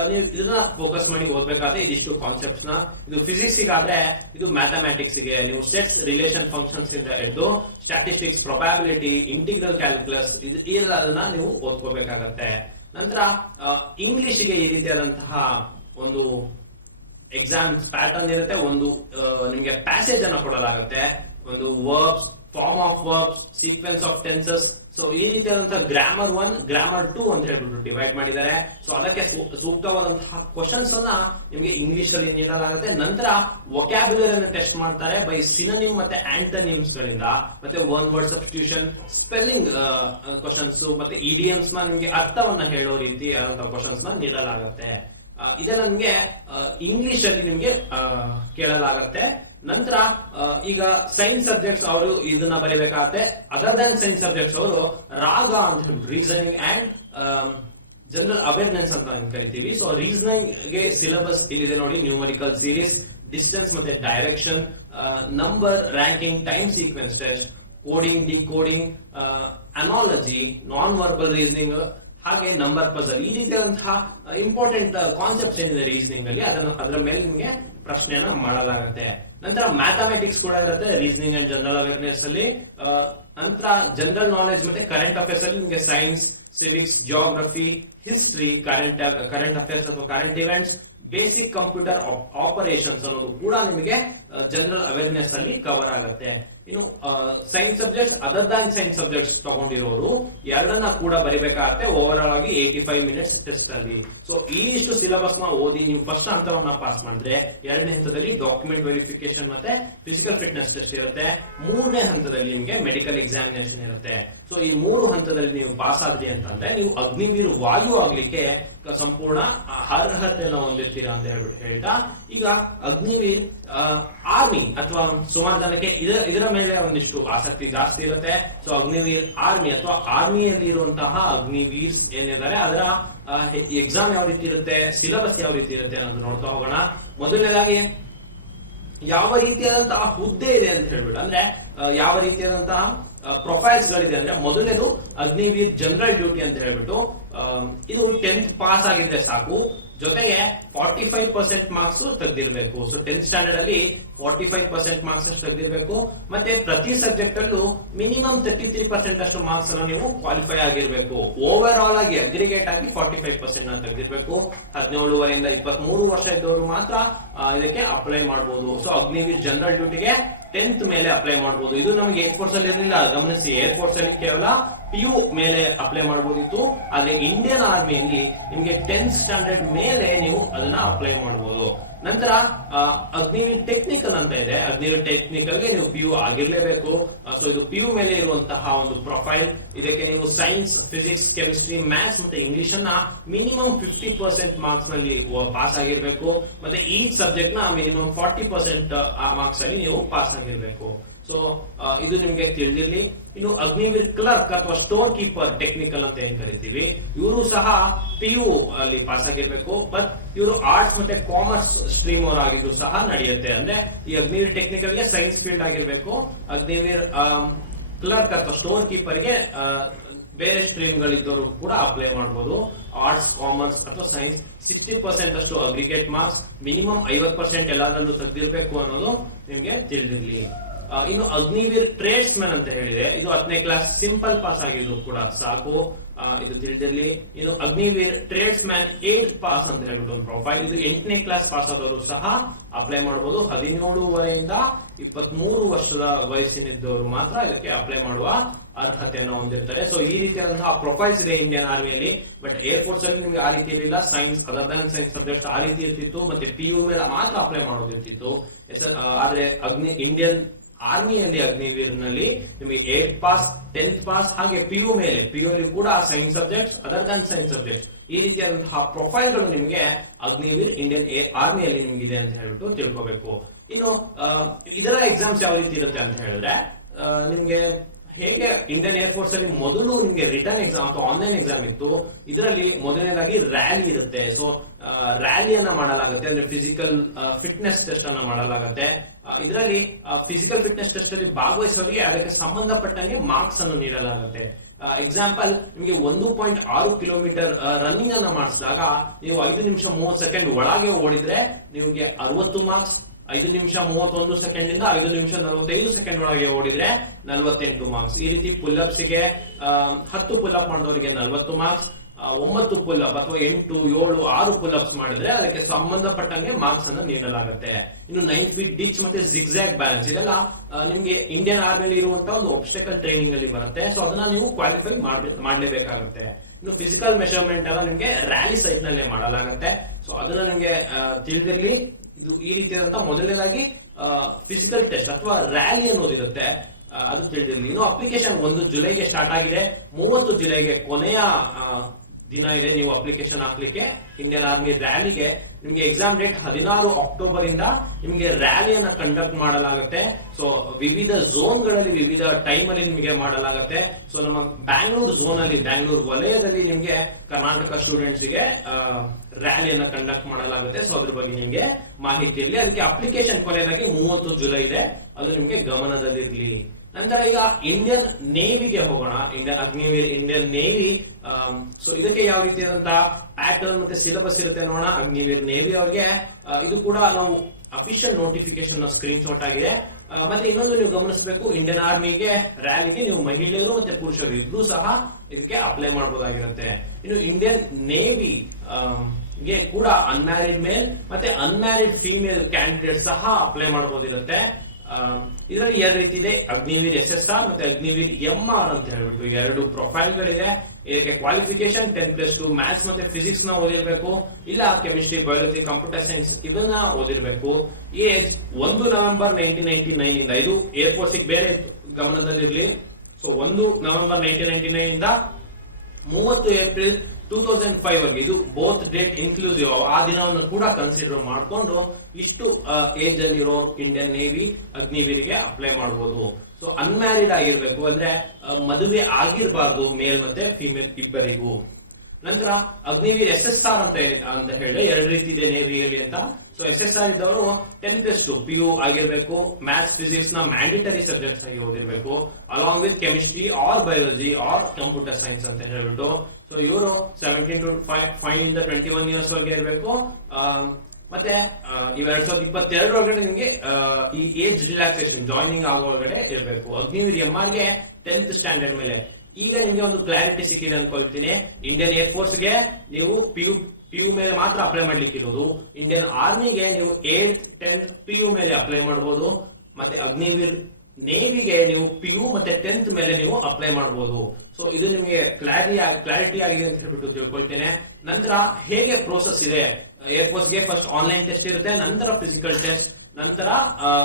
ನೀವು ಇದನ್ನ ಫೋಕಸ್ ಮಾಡಿ ಓದ್ಬೇಕಾದ್ರೆ ಇದಿಷ್ಟು ಕಾನ್ಸೆಪ್ಟ್ಸ್ ನ. ಇದು ಫಿಸಿಕ್ಸ್ ಗಾದ್ರೆ, ಇದು ಮ್ಯಾಥಮ್ಯಾಟಿಕ್ಸ್ ಗೆ ನೀವು ಸೆಟ್ಸ್, ರಿಲೇಷನ್ ಫಂಕ್ಷನ್ಸ್ ಇಂದ ಹಿಡಿದು ಸ್ಟ್ಯಾಟಿಸ್ಟಿಕ್ಸ್, ಪ್ರೊಬ್ಯಾಬಿಲಿಟಿ, ಇಂಟಿಗ್ರಲ್ ಕ್ಯಾಲ್ಕುಲಸ್ ಇದೆಲ್ಲದನ್ನ ನೀವು ಓದ್ಕೋಬೇಕಾಗತ್ತೆ. ನಂತರ ಇಂಗ್ಲಿಷ್ಗೆ ಈ ರೀತಿಯಾದಂತಹ ಒಂದು ಎಕ್ಸಾಮ್ಸ್ ಪ್ಯಾಟರ್ನ್ ಇರುತ್ತೆ. ಒಂದು ನಿಮಗೆ ಪ್ಯಾಸೇಜ್ ಅನ್ನು ಕೊಡಲಾಗುತ್ತೆ, ಒಂದು verbs, form of verbs, sequence of tenses. So ಈ ರೀತಿಯಾದಂತಹ ಗ್ರಾಮರ್ 1, ಗ್ರಾಮರ್ 2 ಅಂತ ಹೇಳ್ಬಿಟ್ಟು ಡಿವೈಡ್ ಮಾಡಿದ್ದಾರೆ. ಸೊ ಅದಕ್ಕೆ ಸೂಕ್ತವಾದಂತಹ ಕ್ವಶನ್ಸ್ ಅನ್ನ ನಿಮಗೆ ಇಂಗ್ಲಿಷ್ ಅಲ್ಲಿ ನೀಡಲಾಗುತ್ತೆ. ನಂತರ ವೊಕ್ಯಾಬ್ಯುಲರಿ ಅನ್ನು ಟೆಸ್ಟ್ ಮಾಡ್ತಾರೆ ಬೈ ಸಿನೋನಿಮ್ ಮತ್ತೆ ಆಂಟೋನಿಮ್ಸ್ ಗಳಿಂದ, ಮತ್ತೆ one word substitution, spelling questions ಮತ್ತೆ ಇಡಿಯಮ್ಸ್ ನ ನಿಮಗೆ ಅರ್ಥವನ್ನ ಹೇಳೋ ರೀತಿ ಕ್ವಶನ್ಸ್ ನ ನೀಡಲಾಗುತ್ತೆ. ಇದನ್ನ ನಿಮ್ಗೆ ಇಂಗ್ಲಿಷ್ ಅಲ್ಲಿ ನಿಮ್ಗೆ ಕೇಳಲಾಗತ್ತೆ. ನಂತರ ಈಗ ಸೈನ್ಸ್ ಸಬ್ಜೆಕ್ಟ್ಸ್ ಅವರು ಇದನ್ನ ಬರೀಬೇಕಾಗತ್ತೆ. ಅದರ್ ದನ್ ಸೈನ್ಸ್ ಸಬ್ಜೆಕ್ಟ್ಸ್ ಅವರು ರಾಗ ಅಂತ ಹೇಳಿ ರೀಸನಿಂಗ್ ಅಂಡ್ ಜನರಲ್ ಅವೇರ್ನೆಸ್ ಅಂತ ಕರಿತೀವಿ. ಸೊ ರೀಸನಿಂಗ್ ಗೆ ಸಿಲೆಬಸ್ ಇಲ್ಲಿದೆ ನೋಡಿ. ನ್ಯೂಮರಿಕಲ್ ಸೀರೀಸ್, ಡಿಸ್ಟೆನ್ಸ್ ಮತ್ತೆ direction, number, ranking, time sequence test, coding, decoding, analogy, non verbal reasoning, ಹಾಗೆ ನಂಬರ್ ಪಜಲ್. ಈ ರೀತಿಯಾದಂತಹ ಇಂಪಾರ್ಟೆಂಟ್ ಕಾನ್ಸೆಪ್ಟ್ಸ್ ಏನಿದೆ ರೀಸನಿಂಗ್ ಅಲ್ಲಿ ಅದರ ಮೇಲೆ ನಿಮಗೆ ಪ್ರಶ್ನೆಯನ್ನ ಮಾಡಲಾಗುತ್ತೆ. ನಂತರ ಮ್ಯಾಥಮೆಟಿಕ್ಸ್ ಕೂಡ ಇರುತ್ತೆ ರೀಸನಿಂಗ್ ಅಂಡ್ ಜನರಲ್ ಅವೇರ್ನೆಸ್ ಅಲ್ಲಿ. ನಂತರ ಜನರಲ್ ನಾಲೆಜ್ ಮತ್ತೆ ಕರೆಂಟ್ ಅಫೇರ್ಸ್ ಅಲ್ಲಿ ನಿಮಗೆ science, civics, geography, history, current affairs ಅಥವಾ current events, basic computer operations ಅನ್ನೋದು ಕೂಡ ನಿಮಗೆ ಜನರಲ್ ಅವೇರ್ನೆಸ್ ಅಲ್ಲಿ ಕವರ್ ಆಗುತ್ತೆ. ಇನ್ನು science subjects, other than science subjects ತಗೊಂಡಿರೋರು ಎರಡನ್ನ ಕೂಡ ಬರಿಬೇಕಾಗತ್ತೆ ಓವರ್ ಆಲ್ ಆಗಿ 85 ಮಿನಿಟ್ಸ್ ಟೆಸ್ಟ್ ಅಲ್ಲಿ. ಸೊ ಇಷ್ಟು ಸಿಲೆಬಸ್ ನ ಓದಿ ನೀವು ಫಸ್ಟ್ ಹಂತವನ್ನ ಪಾಸ್ ಮಾಡಿದ್ರೆ, ಎರಡನೇ ಹಂತದಲ್ಲಿ ಡಾಕ್ಯುಮೆಂಟ್ ವೆರಿಫಿಕೇಶನ್ ಮತ್ತೆ ಫಿಸಿಕಲ್ ಫಿಟ್ನೆಸ್ ಟೆಸ್ಟ್ ಇರುತ್ತೆ. 3ನೇ ಹಂತದಲ್ಲಿ ನಿಮಗೆ ಮೆಡಿಕಲ್ ಎಕ್ಸಾಮಿನೇಷನ್ ಇರುತ್ತೆ. ಸೊ ಈ 3 ಹಂತದಲ್ಲಿ ನೀವು ಪಾಸ್ ಆದ್ರಿ ಅಂತಂದ್ರೆ ನೀವು ಅಗ್ನಿವೀರ್ ವಾಯು ಆಗ್ಲಿಕ್ಕೆ ಸಂಪೂರ್ಣ ಅರ್ಹತೆಯನ್ನು ಹೊಂದಿರ್ತೀರಾ ಅಂತ ಹೇಳ್ಬಿಟ್ಟು ಹೇಳ್ತಾ, ಈಗ ಅಗ್ನಿವೀರ್ ಆರ್ಮಿ ಅಥವಾ ಸುಮಾರು ಜನಕ್ಕೆ ಇದರ ಮೇಲೆ ಒಂದಿಷ್ಟು ಆಸಕ್ತಿ ಜಾಸ್ತಿ ಇರುತ್ತೆ. ಸೊ ಅಗ್ನಿವೀರ್ ಆರ್ಮಿ ಅಥವಾ ಆರ್ಮಿಯಲ್ಲಿ ಇರುವಂತಹ ಅಗ್ನಿವೀರ್ಸ್ ಏನಿದ್ದಾರೆ ಅದರ ಎಕ್ಸಾಮ್ ಯಾವ ರೀತಿ ಇರುತ್ತೆ, ಸಿಲೆಬಸ್ ಯಾವ ರೀತಿ ಇರುತ್ತೆ ಅನ್ನೋದು ನೋಡ್ತಾ ಹೋಗೋಣ. ಮೊದಲನೇದಾಗಿ ಯಾವ ರೀತಿಯಾದಂತಹ ಹುದ್ದೆ ಇದೆ ಅಂತ ಹೇಳ್ಬಿಟ್ಟು, ಅಂದ್ರೆ ಯಾವ ರೀತಿಯಾದಂತಹ ಪ್ರೊಫೈಲ್ಸ್ ಗಳಿದೆ ಅಂದ್ರೆ, ಮೊದಲನೇದು ಅಗ್ನಿವೀರ್ ಜನರಲ್ ಡ್ಯೂಟಿ ಅಂತ ಹೇಳ್ಬಿಟ್ಟು ಇದು 10th ಪಾಸ್ ಆಗಿದ್ರೆ ಸಾಕು. ಜೊತೆಗೆ 45% ಮಾರ್ಕ್ಸ್ ತೆಗೆದಿರ್ಬೇಕು. ಸೊ 10th ಸ್ಟ್ಯಾಂಡರ್ಡ್ ಅಲ್ಲಿ 45% ಮಾರ್ಕ್ಸ್ ಅಷ್ಟು ತೆಗೆದಿರ್ಬೇಕು. ಮತ್ತೆ ಪ್ರತಿ ಸಬ್ಜೆಕ್ಟ್ ಅಲ್ಲೂ ಮಿನಿಮಮ್ 33% ಅಷ್ಟು ಮಾರ್ಕ್ಸ್ ಅನ್ನು ನೀವು ಕ್ವಾಲಿಫೈ ಆಗಿರ್ಬೇಕು. ಓವರ್ ಆಲ್ ಆಗಿ ಅಗ್ರಿಗೇಟ್ ಆಗಿ 45% ನ ತೆಗೆದಿರ್ಬೇಕು. 17 ವರೆಯಿಂದ 23 ವರ್ಷ ಇದ್ದವರು ಮಾತ್ರ ಇದಕ್ಕೆ ಅಪ್ಲೈ ಮಾಡಬಹುದು. ಸೊ ಅಗ್ನಿವೀರ್ ಜನರಲ್ ಡ್ಯೂಟಿಗೆ 10th ಮೇಲೆ ಅಪ್ಲೈ ಮಾಡಬಹುದು. ಇದು ನಮಗೆ ಏರ್ ಫೋರ್ಸ್ ಅಲ್ಲಿ ಇರಲಿಲ್ಲ, ಗಮನಿಸಿ. ಏರ್ ಫೋರ್ಸ್ ಅಲ್ಲಿ ಕೇವಲ PU ಮೇಲೆ ಅಪ್ಲೈ ಮಾಡಬಹುದಿತ್ತು. ಆದ್ರೆ ಇಂಡಿಯನ್ ಆರ್ಮಿಯಲ್ಲಿ ನಿಮಗೆ 10th ಸ್ಟ್ಯಾಂಡರ್ಡ್ ಮೇಲೆ ನೀವು ಅದನ್ನ ಅಪ್ಲೈ ಮಾಡಬಹುದು. ನಂತರ ಅಗ್ನಿವೀರ್ ಟೆಕ್ನಿಕಲ್ ಅಂತ ಇದೆ. ಅಗ್ನಿವೀರ್ ಟೆಕ್ನಿಕಲ್ ಗೆ ನೀವು PU ಆಗಿರ್ಲೇಬೇಕು. ಸೊ ಇದು PU ಮೇಲೆ ಇರುವಂತಹ ಒಂದು ಪ್ರೊಫೈಲ್. ಇದಕ್ಕೆ ನೀವು ಸೈನ್ಸ್, ಫಿಸಿಕ್ಸ್, ಕೆಮಿಸ್ಟ್ರಿ, ಮ್ಯಾಥ್ಸ್ ಮತ್ತೆ ಇಂಗ್ಲಿಷ್ ಅನ್ನ ಮಿನಿಮಮ್ 50% ಮಾರ್ಕ್ಸ್ ನಲ್ಲಿ ಪಾಸ್ ಆಗಿರ್ಬೇಕು. ಮತ್ತೆ ಈ ಸಬ್ಜೆಕ್ಟ್ ನ ಮಿನಿಮಮ್ 40% ಮಾರ್ಕ್ಸ್ ಅಲ್ಲಿ ನೀವು ಪಾಸ್ ಆಗಿರ್ಬೇಕು. ಸೊ ಇದು ನಿಮ್ಗೆ ತಿಳಿದಿರ್ಲಿ. ಇನ್ನು ಅಗ್ನಿವೀರ್ ಕ್ಲರ್ಕ್ ಅಥವಾ ಸ್ಟೋರ್ ಕೀಪರ್ ಟೆಕ್ನಿಕಲ್ ಅಂತ ಏನ್ ಕರಿತೀವಿ, ಇವರು ಸಹ PU ಅಲ್ಲಿ ಪಾಸ್ ಆಗಿರ್ಬೇಕು. ಬಟ್ ಇವರು ಆರ್ಟ್ಸ್ ಮತ್ತೆ ಕಾಮರ್ಸ್ ಸ್ಟ್ರೀಮ್ ಅವರ್ ಆಗಿದ್ರು ಸಹ ನಡೆಯುತ್ತೆ. ಅಂದ್ರೆ ಈ ಅಗ್ನಿವೀರ್ ಟೆಕ್ನಿಕಲ್ ಗೆ ಸೈನ್ಸ್ ಫೀಲ್ಡ್ ಆಗಿರ್ಬೇಕು. ಅಗ್ನಿವೀರ್ ಕ್ಲರ್ಕ್ ಅಥವಾ ಸ್ಟೋರ್ ಕೀಪರ್ ಗೆ ಬೇರೆ ಸ್ಟ್ರೀಮ್ ಗಳಿದ್ದವರು ಕೂಡ ಅಪ್ಲೈ ಮಾಡಬಹುದು. ಆರ್ಟ್ಸ್, ಕಾಮರ್ಸ್ ಅಥವಾ ಸೈನ್ಸ್ 60% ಅಷ್ಟು ಅಗ್ರಿಗೇಟ್ ಮಾರ್ಕ್ಸ್, ಮಿನಿಮಮ್ 50% ಎಲ್ಲದರಲ್ಲೂ ತೆಗೆದಿರ್ಬೇಕು ಅನ್ನೋದು ನಿಮ್ಗೆ ತಿಳಿದಿರ್ಲಿ. ಇನ್ನು ಅಗ್ನಿವೀರ್ ಟ್ರೇಡ್ಸ್ ಮ್ಯಾನ್ ಅಂತ ಹೇಳಿದೆ, ಇದು 10ನೇ ಕ್ಲಾಸ್ ಸಿಂಪಲ್ ಪಾಸ್ ಆಗಿದ್ರು ಕೂಡ ಸಾಕು, ಇದು ತಿಳಿದಿರ್ಲಿ. ಇನ್ನು Agniveer trades man 8th pass ಅಂತ ಹೇಳ್ಬಿಟ್ಟು ಒಂದು ಪ್ರೊಫೈಲ್, ಇದು 8ನೇ ಕ್ಲಾಸ್ ಪಾಸ್ ಆದವರು ಸಹ ಅಪ್ಲೈ ಮಾಡಬಹುದು. 17 23 ವರ್ಷದ ವಯಸ್ಸಿನಿದ್ದವರು ಮಾತ್ರ ಇದಕ್ಕೆ ಅಪ್ಲೈ ಮಾಡುವ ಅರ್ಹತೆಯನ್ನು ಹೊಂದಿರ್ತಾರೆ. ಸೊ ಈ ರೀತಿಯಾದಂತಹ ಪ್ರೊಫೈಲ್ಸ್ ಇದೆ ಇಂಡಿಯನ್ ಆರ್ಮಿಯಲ್ಲಿ. ಬಟ್ ಏರ್ ಫೋರ್ಸ್ ಅಲ್ಲಿ ನಿಮಗೆ ಆ ರೀತಿ ಇರಲಿಲ್ಲ. Science, other than science subjects ಆ ರೀತಿ ಇರ್ತಿತ್ತು. ಮತ್ತೆ PU ಮೇಲೆ ಮಾತ್ರ ಅಪ್ಲೈ ಮಾಡೋದಿರ್ತಿತ್ತು. ಆದ್ರೆ ಇಂಡಿಯನ್ ಆರ್ಮಿಯಲ್ಲಿ ಅಗ್ನಿವೀರ್ ನಲ್ಲಿ ನಿಮಗೆ 8th ಪಾಸ್, 10th ಪಾಸ್, ಹಾಗೆ PU ಮೇಲೆ, PU ಅಲ್ಲಿ ಕೂಡ science subjects, other than science subjects, ಈ ರೀತಿಯಾದಂತಹ ಪ್ರೊಫೈಲ್ ಗಳು ನಿಮಗೆ ಅಗ್ನಿವೀರ್ ಇಂಡಿಯನ್ ಆರ್ಮಿಯಲ್ಲಿ ನಿಮಗಿದೆ ಅಂತ ಹೇಳ್ಬಿಟ್ಟು ತಿಳ್ಕೋಬೇಕು. ಇನ್ನು ಇದರ ಎಕ್ಸಾಮ್ಸ್ ಯಾವ ರೀತಿ ಇರುತ್ತೆ ಅಂತ ಹೇಳಿದ್ರೆ, ನಿಮ್ಗೆ ಹೇಗೆ ಇಂಡಿಯನ್ ಏರ್ ಫೋರ್ಸ್ ಅಲ್ಲಿ ಮೊದಲು ನಿಮ್ಗೆ ರಿಟರ್ನ್ ಎಕ್ಸಾಮ್ ಅಥವಾ ಆನ್ಲೈನ್ ಎಕ್ಸಾಮ್ ಇತ್ತು, ಇದರಲ್ಲಿ ಮೊದಲನೇದಾಗಿ ರ್ಯಾಲಿ ಇರುತ್ತೆ. ಸೊ ರ್ಯಾಲಿಯನ್ನ ಮಾಡಲಾಗುತ್ತೆ, ಅಂದ್ರೆ ಫಿಸಿಕಲ್ ಫಿಟ್ನೆಸ್ ಟೆಸ್ಟ್ ಅನ್ನ ಮಾಡಲಾಗುತ್ತೆ. ಇದರಲ್ಲಿ ಫಿಸಿಕಲ್ ಫಿಟ್ನೆಸ್ ಟೆಸ್ಟ್ ಅಲ್ಲಿ ಭಾಗವಹಿಸೋರಿಗೆ ಅದಕ್ಕೆ ಸಂಬಂಧಪಟ್ಟಂಗೆ ಮಾರ್ಕ್ಸ್ ಅನ್ನು ನೀಡಲಾಗುತ್ತೆ. ಎಕ್ಸಾಂಪಲ್, ನಿಮಗೆ 1.6 ಕಿಲೋಮೀಟರ್ ರನ್ನಿಂಗ್ ಅನ್ನ ಮಾಡಿಸಿದಾಗ ನೀವು 5 ನಿಮಿಷ 30 ಸೆಕೆಂಡ್ ಒಳಗೆ ಓಡಿದ್ರೆ ನಿಮಗೆ 60 ಮಾರ್ಕ್ಸ್, 5 ನಿಮಿಷ 31 ಸೆಕೆಂಡ್ ಇಂದ 5 ನಿಮಿಷ 45 ಸೆಕೆಂಡ್ ಒಳಗೆ ಓಡಿದ್ರೆ 48 ಮಾರ್ಕ್ಸ್. ಈ ರೀತಿ ಪುಲ್ಅಪ್ಸ್ ಗೆ 10 ಪುಲ್ಅಪ್ ಮಾಡಿದವರಿಗೆ 40 ಮಾರ್ಕ್ಸ್, 9 ಪುಲ್ಅಪ್ ಅಥವಾ 8, 7, 6 ಪುಲ್ಅಪ್ಸ್ ಮಾಡಿದ್ರೆ ಅದಕ್ಕೆ ಸಂಬಂಧಪಟ್ಟಂಗೆ ಮಾರ್ಕ್ಸ್ ಅನ್ನು ನೀಡಲಾಗುತ್ತೆ. ಇನ್ನು 9 ಫೀಟ್ ಡಿಚ್ ಮತ್ತೆ ಜಿಗ್ಜಾಗ್ ಬ್ಯಾಲೆನ್ಸ್, ಇದೆಲ್ಲ ನಿಮ್ಗೆ ಇಂಡಿಯನ್ ಆರ್ಮಿಲಿ ಇರುವಂತಹ ಒಂದು ಆಬ್ಸ್ಟಕಲ್ ಟ್ರೈನಿಂಗ್ ಅಲ್ಲಿ ಬರುತ್ತೆ. ಸೊ ಅದನ್ನ ನೀವು ಕ್ವಾಲಿಫೈ ಮಾಡಲೇಬೇಕಾಗುತ್ತೆ. ಇನ್ನು ಫಿಸಿಕಲ್ ಮೆಷರ್ಮೆಂಟ್ ಎಲ್ಲ ನಿಮ್ಗೆ ರ್ಯಾಲಿ ಸೈಟ್ ನಲ್ಲೇ ಮಾಡಲಾಗುತ್ತೆ. ಸೊ ಅದನ್ನ ನಿಮ್ಗೆ ತಿಳಿದಿರ್ಲಿ. ಇದು ಈ ರೀತಿಯಾದಂತಹ ಮೊದಲನೇದಾಗಿ ಫಿಸಿಕಲ್ ಟೆಸ್ಟ್ ಅಥವಾ ರ್ಯಾಲಿ ಅನ್ನೋದಿರುತ್ತೆ, ಅದು ತಿಳಿದಿರ್ಲಿ. ಇನ್ನು ಅಪ್ಲಿಕೇಶನ್ 1 ಜುಲೈಗೆ ಸ್ಟಾರ್ಟ್ ಆಗಿದೆ, 30 ಜುಲೈಗೆ ಕೊನೆಯ ದಿನ ಇದೆ ನೀವು ಅಪ್ಲಿಕೇಶನ್ ಹಾಕ್ಲಿಕ್ಕೆ ಇಂಡಿಯನ್ ಆರ್ಮಿ ರ್ಯಾಲಿಗೆ. ನಿಮ್ಗೆ ಎಕ್ಸಾಮ್ ಡೇಟ್ 16 ಅಕ್ಟೋಬರ್ ಇಂದ ನಿಮ್ಗೆ ರ್ಯಾಲಿಯನ್ನ ಕಂಡಕ್ಟ್ ಮಾಡಲಾಗುತ್ತೆ. ಸೊ ವಿವಿಧ ಝೋನ್ ಗಳಲ್ಲಿ ವಿವಿಧ ಟೈಮ್ ಅಲ್ಲಿ ನಿಮಗೆ ಮಾಡಲಾಗುತ್ತೆ. ಸೊ ನಮ್ಮ ಬ್ಯಾಂಗ್ಳೂರ್ ಝೋನ್ ಅಲ್ಲಿ, ಬ್ಯಾಂಗ್ಳೂರ್ ವಲಯದಲ್ಲಿ ನಿಮ್ಗೆ ಕರ್ನಾಟಕ ಸ್ಟೂಡೆಂಟ್ಸ್ ಗೆ ರ್ಯಾಲಿಯನ್ನ ಕಂಡಕ್ಟ್ ಮಾಡಲಾಗುತ್ತೆ. ಸೊ ಅದ್ರ ಬಗ್ಗೆ ನಿಮ್ಗೆ ಮಾಹಿತಿ ಇರಲಿ. ಅದಕ್ಕೆ ಅಪ್ಲಿಕೇಶನ್ ಕೊನೆಯದಾಗಿ 30 ಜುಲೈ ಇದೆ, ಅದು ನಿಮ್ಗೆ ಗಮನದಲ್ಲಿರ್ಲಿ. ನಂತರ ಈಗ ಇಂಡಿಯನ್ ನೇವಿಗೆ ಹೋಗೋಣ. Agniveer Indian navy. ಸೊ ಇದಕ್ಕೆ ಯಾವ ರೀತಿಯಾದಂತಹ ಪ್ಯಾಟರ್ನ್ ಮತ್ತೆ ಸಿಲೆಬಸ್ ಇರುತ್ತೆ ನೋಡೋಣ. ಅಗ್ನಿವೀರ್ ನೇವಿ ಅವರಿಗೆ ಇದು ಕೂಡ ನಾವು ಅಫಿಷಿಯಲ್ ನೋಟಿಫಿಕೇಶನ್ ಸ್ಕ್ರೀನ್ ಶಾಟ್ ಆಗಿದೆ. ಮತ್ತೆ ಇನ್ನೊಂದು ನೀವು ಗಮನಿಸಬೇಕು, ಇಂಡಿಯನ್ ಆರ್ಮಿಗೆ ರ್ಯಾಲಿಗೆ ನೀವು ಮಹಿಳೆಯರು ಮತ್ತೆ ಪುರುಷರು ಇಬ್ರು ಸಹ ಇದಕ್ಕೆ ಅಪ್ಲೈ ಮಾಡಬಹುದಾಗಿರುತ್ತೆ. ಇನ್ನು ಇಂಡಿಯನ್ ನೇವಿ ಗೆ ಕೂಡ ಅನ್ಮ್ಯಾರಿಡ್ ಮೇಲ್ ಮತ್ತೆ ಅನ್ಮ್ಯಾರಿಡ್ ಫೀಮೇಲ್ ಕ್ಯಾಂಡಿಡೇಟ್ ಸಹ ಅಪ್ಲೈ ಮಾಡಬಹುದಿರುತ್ತೆ. ಇದರಲ್ಲಿ 2 ರೀತಿ ಇದೆ, ಅಗ್ನಿವೀರ್ SSR ಮತ್ತೆ ಅಗ್ನಿವೀರ್ MR ಅಂತ ಹೇಳ್ಬಿಟ್ಟು 2 ಪ್ರೊಫೈಲ್ ಗಳಿದೆ. ಇದಕ್ಕೆ ಕ್ವಾಲಿಫಿಕೇಶನ್ 10+2 ಮ್ಯಾಥ್ಸ್ ಮತ್ತೆ ಫಿಸಿಕ್ಸ್ ನ ಓದಿರ್ಬೇಕು, ಇಲ್ಲ ಕೆಮಿಸ್ಟ್ರಿ, ಬಯಾಲಜಿ, ಕಂಪ್ಯೂಟರ್ ಸೈನ್ಸ್ ಇವನ್ನ ಓದಿರ್ಬೇಕು. ಏಜ್ 1 ನವೆಂಬರ್ 1999 ಇಂದ, ಇದು ಏರ್ಫೋರ್ಸ್ ಬೇರೆ ಗಮನದಲ್ಲಿರ್ಲಿ. ಸೊ 1 ನವೆಂಬರ್ 1999 ಇಂದ 30 ಏಪ್ರಿಲ್ 2005 ವರೆಗೆ, ಇದು ಬೋತ್ ಡೇಟ್ ಇನ್ಕ್ಲೂಸಿವ್, ಆ ದಿನವನ್ನು ಕೂಡ ಕನ್ಸಿಡರ್ ಮಾಡಿಕೊಂಡು ಇಷ್ಟು ಏಜ್ ಅಲ್ಲಿ ಇರೋ ಇಂಡಿಯನ್ ನೇವಿ ಅಗ್ನಿವೀರಿಗೆ ಅಪ್ಲೈ ಮಾಡಬಹುದು. ಸೊ ಅನ್ಮ್ಯಾರಿಡ್ ಆಗಿರ್ಬೇಕು, ಅಂದ್ರೆ ಮದುವೆ ಆಗಿರಬಾರ್ದು ಮೇಲ್ ಮತ್ತೆ ಫಿಮೇಲ್ ಇಬ್ಬರಿಗೂ. ನಂತರ ಅಗ್ನಿವೀರ್ SSR ಅಂತ ಹೇಳಿದ್ರೆ 2 ರೀತಿ ಇದೆ ನೇವಿಯಲ್ಲಿ ಅಂತ. ಸೊ SSR ಇದ್ದವರು 10+2 PU ಆಗಿರ್ಬೇಕು, ಮ್ಯಾಥ್ಸ್ ಫಿಸಿಕ್ಸ್ ನ ಮ್ಯಾಂಡೇಟರಿ ಸಬ್ಜೆಕ್ಟ್ಸ್ ಆಗಿ ಓದಿರ್ಬೇಕು, along with chemistry or biology or computer science ಅಂತ ಹೇಳ್ಬಿಟ್ಟು. ಸೊ ಇವರು 17 to 5 ಇಂದ 21 ಇಯರ್ಸ್ ವರೆಗೆ ಇರಬೇಕು. ಮತ್ತೆ 2022 ಒಳಗಡೆ ನಿಮಗೆ ಈ ಏಜ್ ರಿಲ್ಯಾಕ್ಸೇಷನ್ ಜಾಯ್ನಿಂಗ್ ಆಗೋ ಒಳಗಡೆ ಇರಬೇಕು. ಅಗ್ನಿವೀರ್ MR ಗೆ 10th ಸ್ಟ್ಯಾಂಡರ್ಡ್ ಮೇಲೆ. ಈಗ ನಿಮ್ಗೆ ಒಂದು ಕ್ಲಾರಿಟಿ ಸಿಕ್ಕಿದೆ ಅನ್ಕೊಳ್ತೀನಿ. ಇಂಡಿಯನ್ ಏರ್ ಫೋರ್ಸ್ ಗೆ ನೀವು PU ಮೇಲೆ ಮಾತ್ರ ಅಪ್ಲೈ ಮಾಡ್ಲಿಕ್ಕೆ ಇರೋದು. ಇಂಡಿಯನ್ ಆರ್ಮಿಗೆ ನೀವು 8th 10th PU ಮೇಲೆ ಅಪ್ಲೈ ಮಾಡಬಹುದು. ಮತ್ತೆ ಅಗ್ನಿವೀರ್ ನೇವಿಗೆ ನೀವು PU ಮತ್ತೆ 10th ಮೇಲೆ ನೀವು ಅಪ್ಲೈ ಮಾಡಬಹುದು. ಸೊ ಇದು ನಿಮಗೆ ಕ್ಲಾರಿಟಿ ಆಗಿದೆ ಅಂತ ಹೇಳ್ಬಿಟ್ಟು ತಿಳ್ಕೊಳ್ತೇನೆ. ನಂತರ ಹೇಗೆ ಪ್ರೋಸೆಸ್ ಇದೆ, ಏರ್ಫೋರ್ಸ್ ಗೆ ಫಸ್ಟ್ ಆನ್ಲೈನ್ ಟೆಸ್ಟ್ ಇರುತ್ತೆ, ನಂತರ ಫಿಸಿಕಲ್ ಟೆಸ್ಟ್, ನಂತರ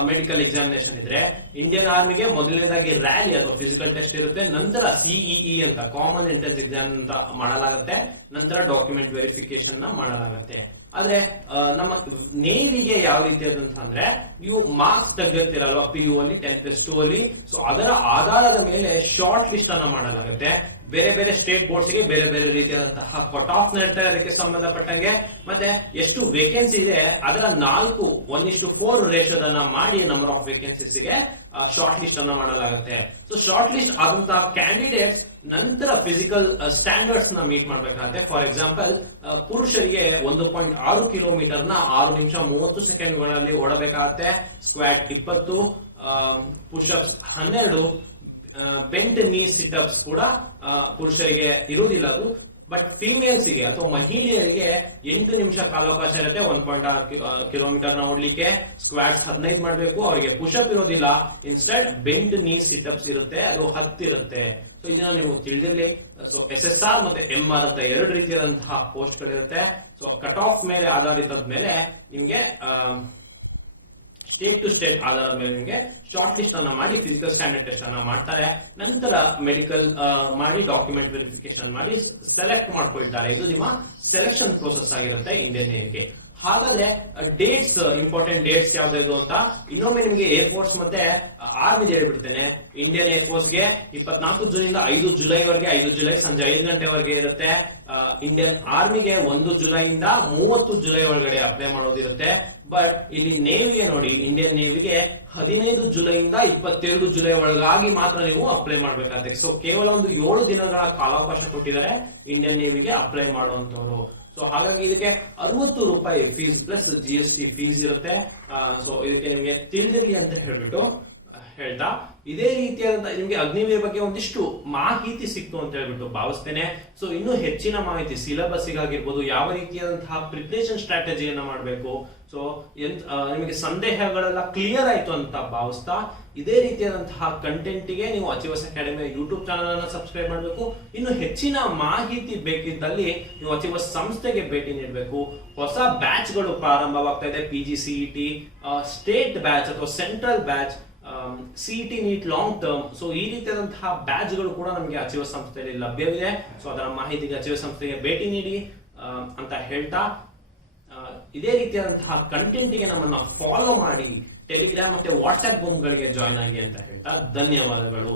ಮೆಡಿಕಲ್ ಎಕ್ಸಾಮಿನೇಷನ್ ಇದ್ರೆ. ಇಂಡಿಯನ್ ಆರ್ಮಿಗೆ ಮೊದಲನೇದಾಗಿ ರ್ಯಾಲಿ ಅಥವಾ ಫಿಸಿಕಲ್ ಟೆಸ್ಟ್ ಇರುತ್ತೆ, ನಂತರ CEE ಅಂತ ಕಾಮನ್ ಎಂಟ್ರೆನ್ಸ್ ಎಕ್ಸಾಮ್ ಅಂತ ಮಾಡಲಾಗುತ್ತೆ, ನಂತರ ಡಾಕ್ಯುಮೆಂಟ್ ವೆರಿಫಿಕೇಶನ್ ನ ಮಾಡಲಾಗುತ್ತೆ. ಆದ್ರೆ ನಮ್ಮ ನೇವಿಗೆ ಯಾವ ರೀತಿ ಅಂದ್ರೆ ನೀವು ಮಾರ್ಕ್ಸ್ ತೆಗೆದಿರ್ತೀರಲ್ವಾ PU ಅಲ್ಲಿ 10+2 ಅಲ್ಲಿ. ಸೊ ಅದರ ಆಧಾರದ ಮೇಲೆ ಶಾರ್ಟ್ ಲಿಸ್ಟ್ ಅನ್ನ ಮಾಡಲಾಗುತ್ತೆ. ಬೇರೆ ಬೇರೆ ಸ್ಟೇಟ್ ಬೋರ್ಡ್ಸ್ ಗೆ ಬೇರೆ ಬೇರೆ ರೀತಿಯಾದಂತಹ ಕಟ್ ಆಫ್ ಇರ್ತಾರೆ ಅದಕ್ಕೆ ಸಂಬಂಧಪಟ್ಟಂಗೆ. ಮತ್ತೆ ಎಷ್ಟು ವೇಕೆನ್ಸಿ ಇದೆ ಅದರ 4:1:4 ರೇಷಿಯೋದನ್ನ ಮಾಡಿ ನಂಬರ್ ಆಫ್ ವೇಕೆನ್ಸೀಸ್ ಗೆ ಶಾರ್ಟ್ ಲಿಸ್ಟ್ ಅನ್ನ ಮಾಡಲಾಗುತ್ತೆ. ಸೊ ಶಾರ್ಟ್ ಲಿಸ್ಟ್ ಆದಂತಹ ಕ್ಯಾಂಡಿಡೇಟ್ಸ್ ನಂತರ ಫಿಸಿಕಲ್ ಸ್ಟ್ಯಾಂಡರ್ಡ್ಸ್ ನ ಮೀಟ್ ಮಾಡ್ಬೇಕಾಗತ್ತೆ. ಫಾರ್ ಎಕ್ಸಾಂಪಲ್, ಪುರುಷರಿಗೆ 1.6 ಕಿಲೋಮೀಟರ್ ನ 6 ನಿಮಿಷ 30 ಸೆಕೆಂಡ್ಗಳಲ್ಲಿ ಓಡಬೇಕಾಗತ್ತೆ. ಸ್ಕ್ವಾಟ್ 20, ಪುಷಪ್ಸ್ 12, ಬೆಂಟ್ ನೀ ಸಿಟಪ್ಸ್ ಕೂಡ ಪುರುಷರಿಗೆ ಇರುವುದಿಲ್ಲ ಅದು. ಬಟ್ ಫಿಮೇಲ್ಸ್ ಗೆ ಅಥವಾ ಮಹಿಳೆಯರಿಗೆ 8 ನಿಮಿಷ ಕಾಲಾವಕಾಶ ಇರುತ್ತೆ 1.6 ಕಿಲೋಮೀಟರ್ ನ ಓಡ್ಲಿಕ್ಕೆ. ಸ್ಕ್ವಾಟ್ಸ್ 15 ಮಾಡಬೇಕು, ಅವರಿಗೆ ಪುಷಪ್ ಇರೋದಿಲ್ಲ. ಇನ್ಸ್ಟೆಡ್ ಬೆಂಟ್ ನೀ ಸಿಟಪ್ಸ್ ಇರುತ್ತೆ, ಅದು 10 ಇರುತ್ತೆ. ಸೊ ಇದನ್ನ ನೀವು ತಿಳಿದಿರ್ಲಿ. ಸೊ SSR ಮತ್ತೆ MR ಅಂತ 2 ರೀತಿಯಾದಂತಹ ಪೋಸ್ಟ್ ಗಳಿರುತ್ತೆ. ಸೊ ಕಟ್ ಆಫ್ ಮೇಲೆ ಆಧಾರಿತದ ಮೇಲೆ ನಿಮ್ಗೆ ಸ್ಟೇಟ್ ಟು ಸ್ಟೇಟ್ ಆಧಾರದ ಮೇಲೆ ನಿಮಗೆ ಶಾರ್ಟ್ ಲಿಸ್ಟ್ ಅನ್ನ ಮಾಡಿ ಫಿಸಿಕಲ್ ಸ್ಟ್ಯಾಂಡರ್ಡ್ ಟೆಸ್ಟ್ ಅನ್ನ ಮಾಡ್ತಾರೆ. ನಂತರ ಮೆಡಿಕಲ್ ಮಾಡಿ ಡಾಕ್ಯುಮೆಂಟ್ ವೆರಿಫಿಕೇಶನ್ ಮಾಡಿ ಸೆಲೆಕ್ಟ್ ಮಾಡ್ಕೊಳ್ತಾರೆ. ಇದು ನಿಮ್ಮ ಸೆಲೆಕ್ಷನ್ ಪ್ರೋಸೆಸ್ ಆಗಿರುತ್ತೆ ಇಂಡಿಯನ್ ನೇವಿಗೆ. ಹಾಗಾದ್ರೆ ಡೇಟ್ಸ್, ಇಂಪಾರ್ಟೆಂಟ್ ಡೇಟ್ಸ್ ಯಾವ್ದು ಅಂತ ಇನ್ನೊಮ್ಮೆ ನಿಮಗೆ ಏರ್ ಫೋರ್ಸ್ ಮತ್ತೆ ಆರ್ಮಿ ಹೇಳ್ಬಿಡ್ತೇನೆ. ಇಂಡಿಯನ್ ಏರ್ ಫೋರ್ಸ್ ಗೆ 24 ಜೂನ್ ಇಂದ 5 ಜುಲೈವರೆಗೆ, 5 ಜುಲೈ ಸಂಜೆ 5 ಗಂಟೆವರೆಗೆ ಇರುತ್ತೆ. ಇಂಡಿಯನ್ ಆರ್ಮಿಗೆ 1 ಜುಲೈಯಿಂದ 30 ಜುಲೈ ಒಳಗಡೆ ಅಪ್ಲೈ ಮಾಡೋದಿರುತ್ತೆ. ಬಟ್ ಇಲ್ಲಿ ನೇವಿಗೆ ನೋಡಿ, ಇಂಡಿಯನ್ ನೇವಿಗೆ 15 ಜುಲೈಯಿಂದ 22 ಜುಲೈ ಒಳಗಾಗಿ ಮಾತ್ರ ನೀವು ಅಪ್ಲೈ ಮಾಡ್ಬೇಕಾಗುತ್ತೆ. ಸೊ ಕೇವಲ ಒಂದು 7 ದಿನಗಳ ಕಾಲಾವಕಾಶ ಕೊಟ್ಟಿದ್ದಾರೆ ಇಂಡಿಯನ್ ನೇವಿಗೆ ಅಪ್ಲೈ ಮಾಡುವಂತವ್ರು. ಸೊ ಹಾಗಾಗಿ ಇದಕ್ಕೆ 60 ರೂಪಾಯಿ ಫೀಸ್ ಪ್ಲಸ್ GST ಫೀಸ್ ಇರುತ್ತೆ. ಸೊ ಇದಕ್ಕೆ ನಿಮ್ಗೆ ತಿಳಿದಿರ್ಲಿ ಅಂತ ಹೇಳ್ಬಿಟ್ಟು ಹೇಳ್ತಾ, ಇದೇ ರೀತಿಯಾದ ನಿಮ್ಗೆ ಅಗ್ನಿವೀರ್ ಬಗ್ಗೆ ಒಂದಿಷ್ಟು ಮಾಹಿತಿ ಸಿಕ್ತು ಅಂತ ಹೇಳ್ಬಿಟ್ಟು ಭಾವಿಸ್ತೇನೆ. ಸೊ ಇನ್ನೂ ಹೆಚ್ಚಿನ ಮಾಹಿತಿ ಸಿಲೆಬಸ್ಸಿಗಾಗಿರ್ಬೋದು, ಯಾವ ರೀತಿಯಾದಂತಹ ಪ್ರಿಪರೇಷನ್ ಸ್ಟ್ರಾಟಜಿಯನ್ನ ಮಾಡಬೇಕು, ಸೊ ನಿಮಗೆ ಸಂದೇಹಗಳೆಲ್ಲ ಕ್ಲಿಯರ್ ಆಯ್ತು ಅಂತ ಭಾವಿಸ್ತಾ, ಇದೇ ರೀತಿಯಾದಂತಹ ಕಂಟೆಂಟ್ಗೆ ನೀವು ಅಚೀವರ್ಸ್ ಅಕಾಡೆಮಿ ಯೂಟ್ಯೂಬ್ ಚಾನಲ್ ಅನ್ನು ಸಬ್ಸ್ಕ್ರೈಬ್ ಮಾಡಬೇಕು. ಇನ್ನು ಹೆಚ್ಚಿನ ಮಾಹಿತಿ ಬೇಕಿದ್ದಲ್ಲಿ ನೀವು ಅಚೀವರ್ಸ್ ಸಂಸ್ಥೆಗೆ ಭೇಟಿ ನೀಡಬೇಕು. ಹೊಸ ಬ್ಯಾಚ್ ಗಳು ಪ್ರಾರಂಭವಾಗ್ತಾ ಇದೆ. PGCET ಸ್ಟೇಟ್ ಬ್ಯಾಚ್ ಅಥವಾ central batch, CET NEET long term. So ಈ ರೀತಿಯಾದಂತಹ ಬ್ಯಾಚ್ ಗಳು ಕೂಡ ನಮಗೆ ಅಚೀವರ್ಸ್ ಸಂಸ್ಥೆಯಲ್ಲಿ ಲಭ್ಯವಿದೆ. ಸೊ ಅದರ ಮಾಹಿತಿಗೆ ಅಚೀವರ್ಸ್ ಸಂಸ್ಥೆಗೆ ಭೇಟಿ ನೀಡಿ ಅಂತ ಹೇಳ್ತಾ, ಇದೇ ರೀತಿಯಾದಂತಹ ಕಂಟೆಂಟ್ಗೆ ನಮ್ಮನ್ನ ಫಾಲೋ ಮಾಡಿ, ಟೆಲಿಗ್ರಾಮ್ ಮತ್ತೆ ವಾಟ್ಸ್ಆಪ್ ಗ್ರೂಪ್ಗಳಿಗೆ ಜಾಯ್ನ್ ಆಗಿ ಅಂತ ಹೇಳ್ತಾ ಧನ್ಯವಾದಗಳು.